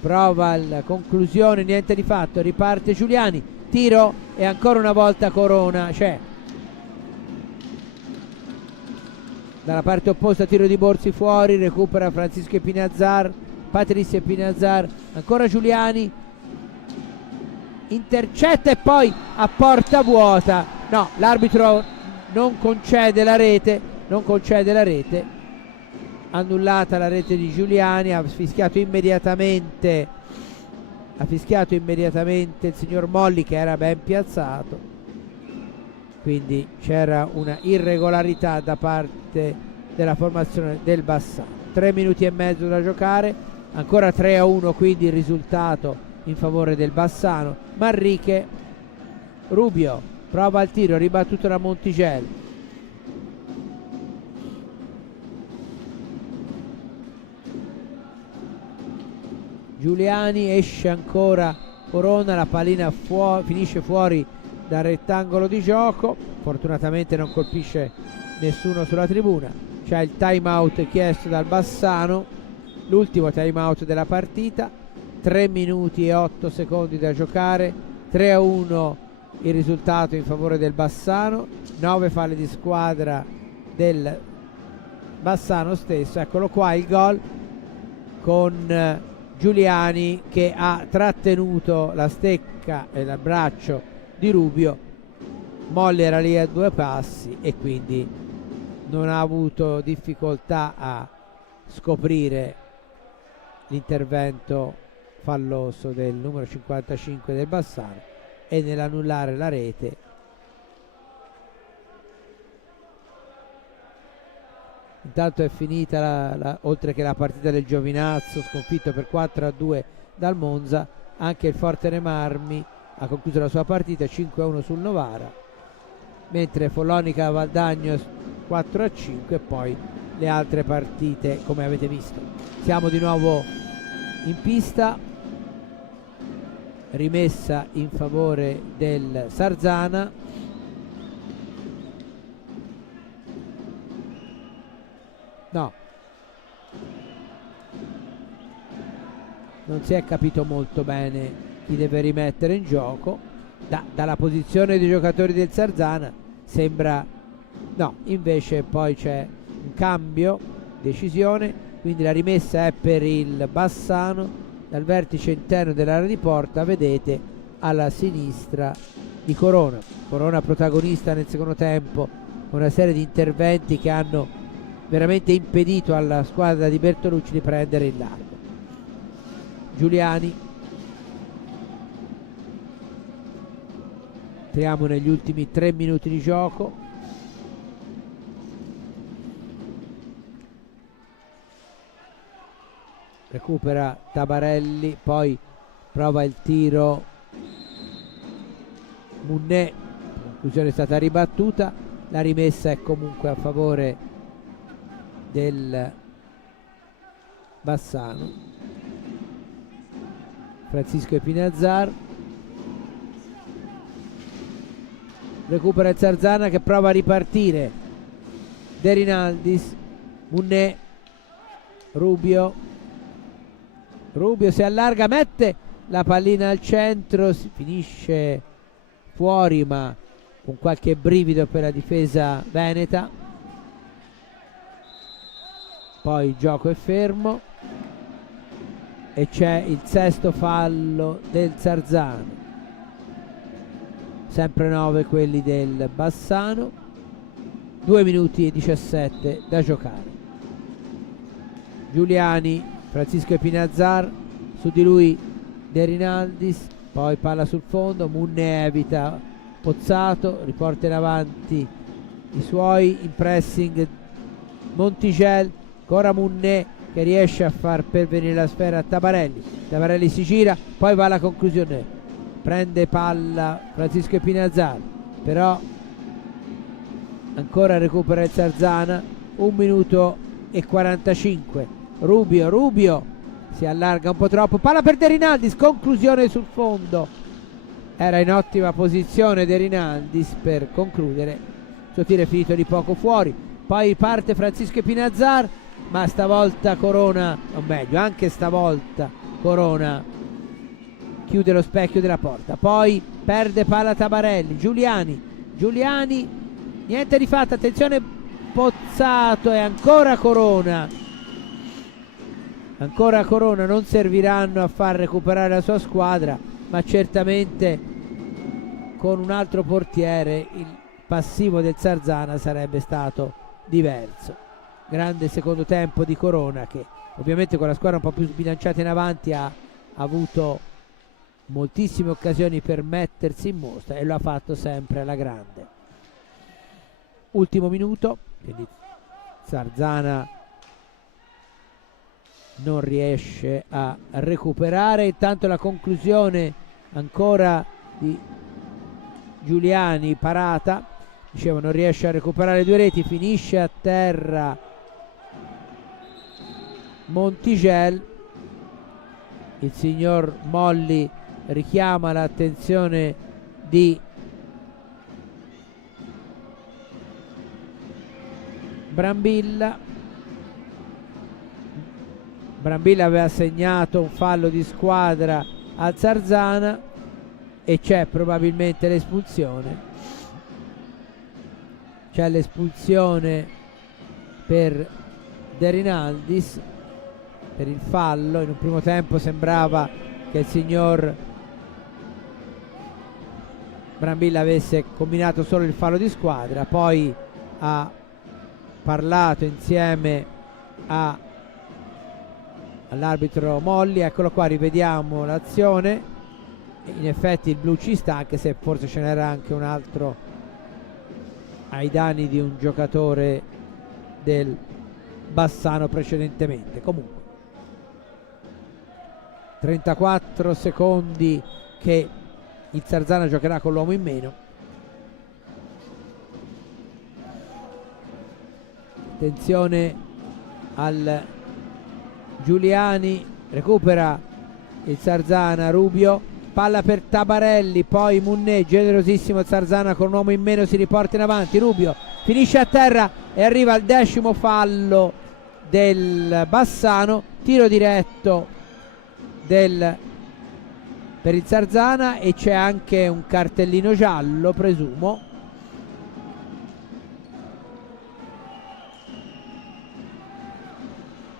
prova la conclusione, niente di fatto, riparte Giuliani, tiro e ancora una volta Corona c'è. Dalla parte opposta tiro di Borsi fuori, recupera Francisco Espinazzar, Patrizia Espinazzar, ancora Giuliani, intercetta e poi a porta vuota. No, l'arbitro non concede la rete, annullata la rete di Giuliani, ha fischiato immediatamente il signor Molli, che era ben piazzato, quindi c'era una irregolarità da parte della formazione del Bassano. 3 minuti e mezzo da giocare, ancora 3-1 quindi il risultato in favore del Bassano. Manrique, Rubio prova il tiro, ribattuto da Montigelli, Giuliani, esce ancora Corona, la pallina finisce fuori dal rettangolo di gioco, fortunatamente non colpisce nessuno sulla tribuna. C'è il time out chiesto dal Bassano, l'ultimo time out della partita, 3 minuti e 8 secondi da giocare, 3-1 il risultato in favore del Bassano, 9 falle di squadra del Bassano stesso. Eccolo qua il gol con Giuliani che ha trattenuto la stecca e l'abbraccio di Rubio. Molli era lì a 2 passi e quindi non ha avuto difficoltà a scoprire l'intervento falloso del numero 55 del Bassano e nell'annullare la rete. Intanto è finita oltre che la partita del Giovinazzo, sconfitto per 4-2 dal Monza, anche il Fortere Marmi ha concluso la sua partita 5-1 sul Novara, mentre Follonica Valdagno 4-5 e poi le altre partite come avete visto. Siamo di nuovo in pista, rimessa in favore del Sarzana. No, non si è capito molto bene chi deve rimettere in gioco. Dalla posizione dei giocatori del Sarzana sembra no, invece poi c'è un cambio, decisione, quindi la rimessa è per il Bassano dal vertice interno dell'area di porta, vedete alla sinistra di Corona protagonista nel secondo tempo con una serie di interventi che hanno veramente impedito alla squadra di Bertolucci di prendere il largo. Giuliani, entriamo negli ultimi 3 minuti di gioco, recupera Tabarelli, poi prova il tiro Munné, la conclusione è stata ribattuta, la rimessa è comunque a favore del Bassano. Francisco Espinazzar recupera il Sarzana che prova a ripartire, De Rinaldis, Munné, Rubio si allarga, mette la pallina al centro, si finisce fuori ma con qualche brivido per la difesa veneta. Poi il gioco è fermo e c'è il sesto fallo del Sarzano, sempre 9 quelli del Bassano, 2 minuti e 17 da giocare. Giuliani, Francisco Espinazzar, su di lui De Rinaldis, poi palla sul fondo, Munné evita Pozzato, riporta in avanti i suoi, in pressing Montigel, ancora Munné che riesce a far pervenire la sfera a Tabarelli si gira, poi va alla conclusione, prende palla Francisco Espinazzar, però ancora recupera il Sarzana, 1 minuto e 45. Rubio si allarga un po' troppo, palla per De Rinaldis, conclusione sul fondo, era in ottima posizione De Rinaldis per concludere, il suo tiro è finito di poco fuori, poi parte Francisco Espinazzar, ma stavolta Corona, o meglio anche stavolta Corona chiude lo specchio della porta, poi perde palla Tabarelli, Giuliani, niente di fatto, attenzione, Pozzato e ancora Corona, non serviranno a far recuperare la sua squadra, ma certamente con un altro portiere il passivo del Sarzana sarebbe stato diverso. Grande secondo tempo di Corona, che ovviamente con la squadra un po' più sbilanciata in avanti ha avuto moltissime occasioni per mettersi in mostra e lo ha fatto sempre alla grande. Ultimo minuto, quindi Sarzana non riesce a recuperare. Intanto la conclusione ancora di Giuliani, parata, dicevo, non riesce a recuperare 2 reti, finisce a terra Montigel. Il signor Molli richiama l'attenzione di Brambilla aveva segnato un fallo di squadra al Sarzana e c'è probabilmente l'espulsione. C'è l'espulsione per De Rinaldis per il fallo. In un primo tempo sembrava che il signor Brambilla avesse combinato solo il fallo di squadra, poi ha parlato insieme all'arbitro Molli. Eccolo qua, rivediamo l'azione. In effetti il blu ci sta, anche se forse ce n'era anche un altro ai danni di un giocatore del Bassano precedentemente. Comunque 34 secondi che il Sarzana giocherà con l'uomo in meno. Attenzione al Giuliani, recupera il Sarzana, Rubio, palla per Tabarelli, poi Munné, generosissimo il Sarzana con un uomo in meno, si riporta in avanti, Rubio finisce a terra e arriva al 10° fallo del Bassano. Tiro diretto per il Sarzana e c'è anche un cartellino giallo, presumo.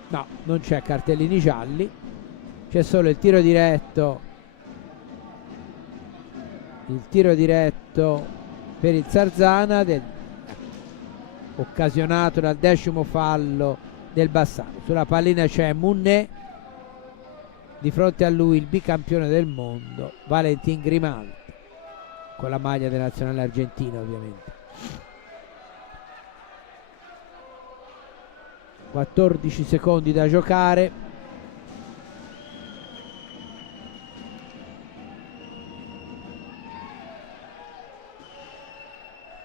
No, non c'è cartellini gialli, c'è solo il tiro diretto per il Sarzana, occasionato dal 10° fallo del Bassano. Sulla pallina c'è Munné, di fronte a lui il bicampione del mondo Valentin Grimaldi, con la maglia della nazionale argentina ovviamente. 14 secondi da giocare.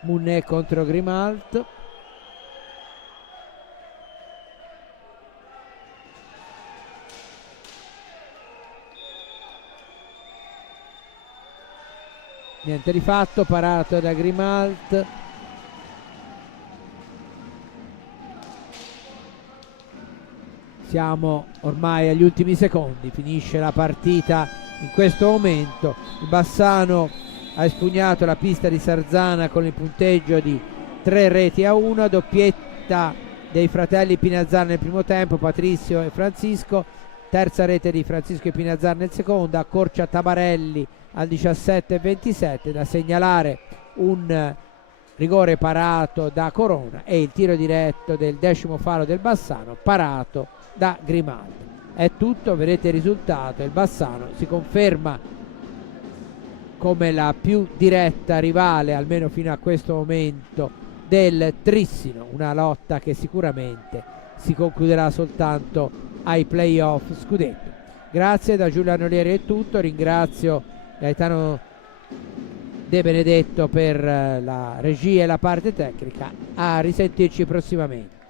Munné contro Grimalt. Niente di fatto, parato da Grimalt. Siamo ormai agli ultimi secondi, finisce la partita in questo momento. Il Bassano ha espugnato la pista di Sarzana con il punteggio di 3-1, doppietta dei fratelli Pinazzar nel primo tempo, Patrizio e Francisco, terza rete di Francisco e Pinazzar nel secondo, accorcia Tabarelli al 17-27, da segnalare un rigore parato da Corona e il tiro diretto del 10° fallo del Bassano parato da Grimaldi. È tutto, vedete il risultato, il Bassano si conferma come la più diretta rivale, almeno fino a questo momento, del Trissino, una lotta che sicuramente si concluderà soltanto ai playoff scudetto. Grazie, da Giuliano Lieri è tutto, ringrazio Gaetano De Benedetto per la regia e la parte tecnica. A risentirci prossimamente.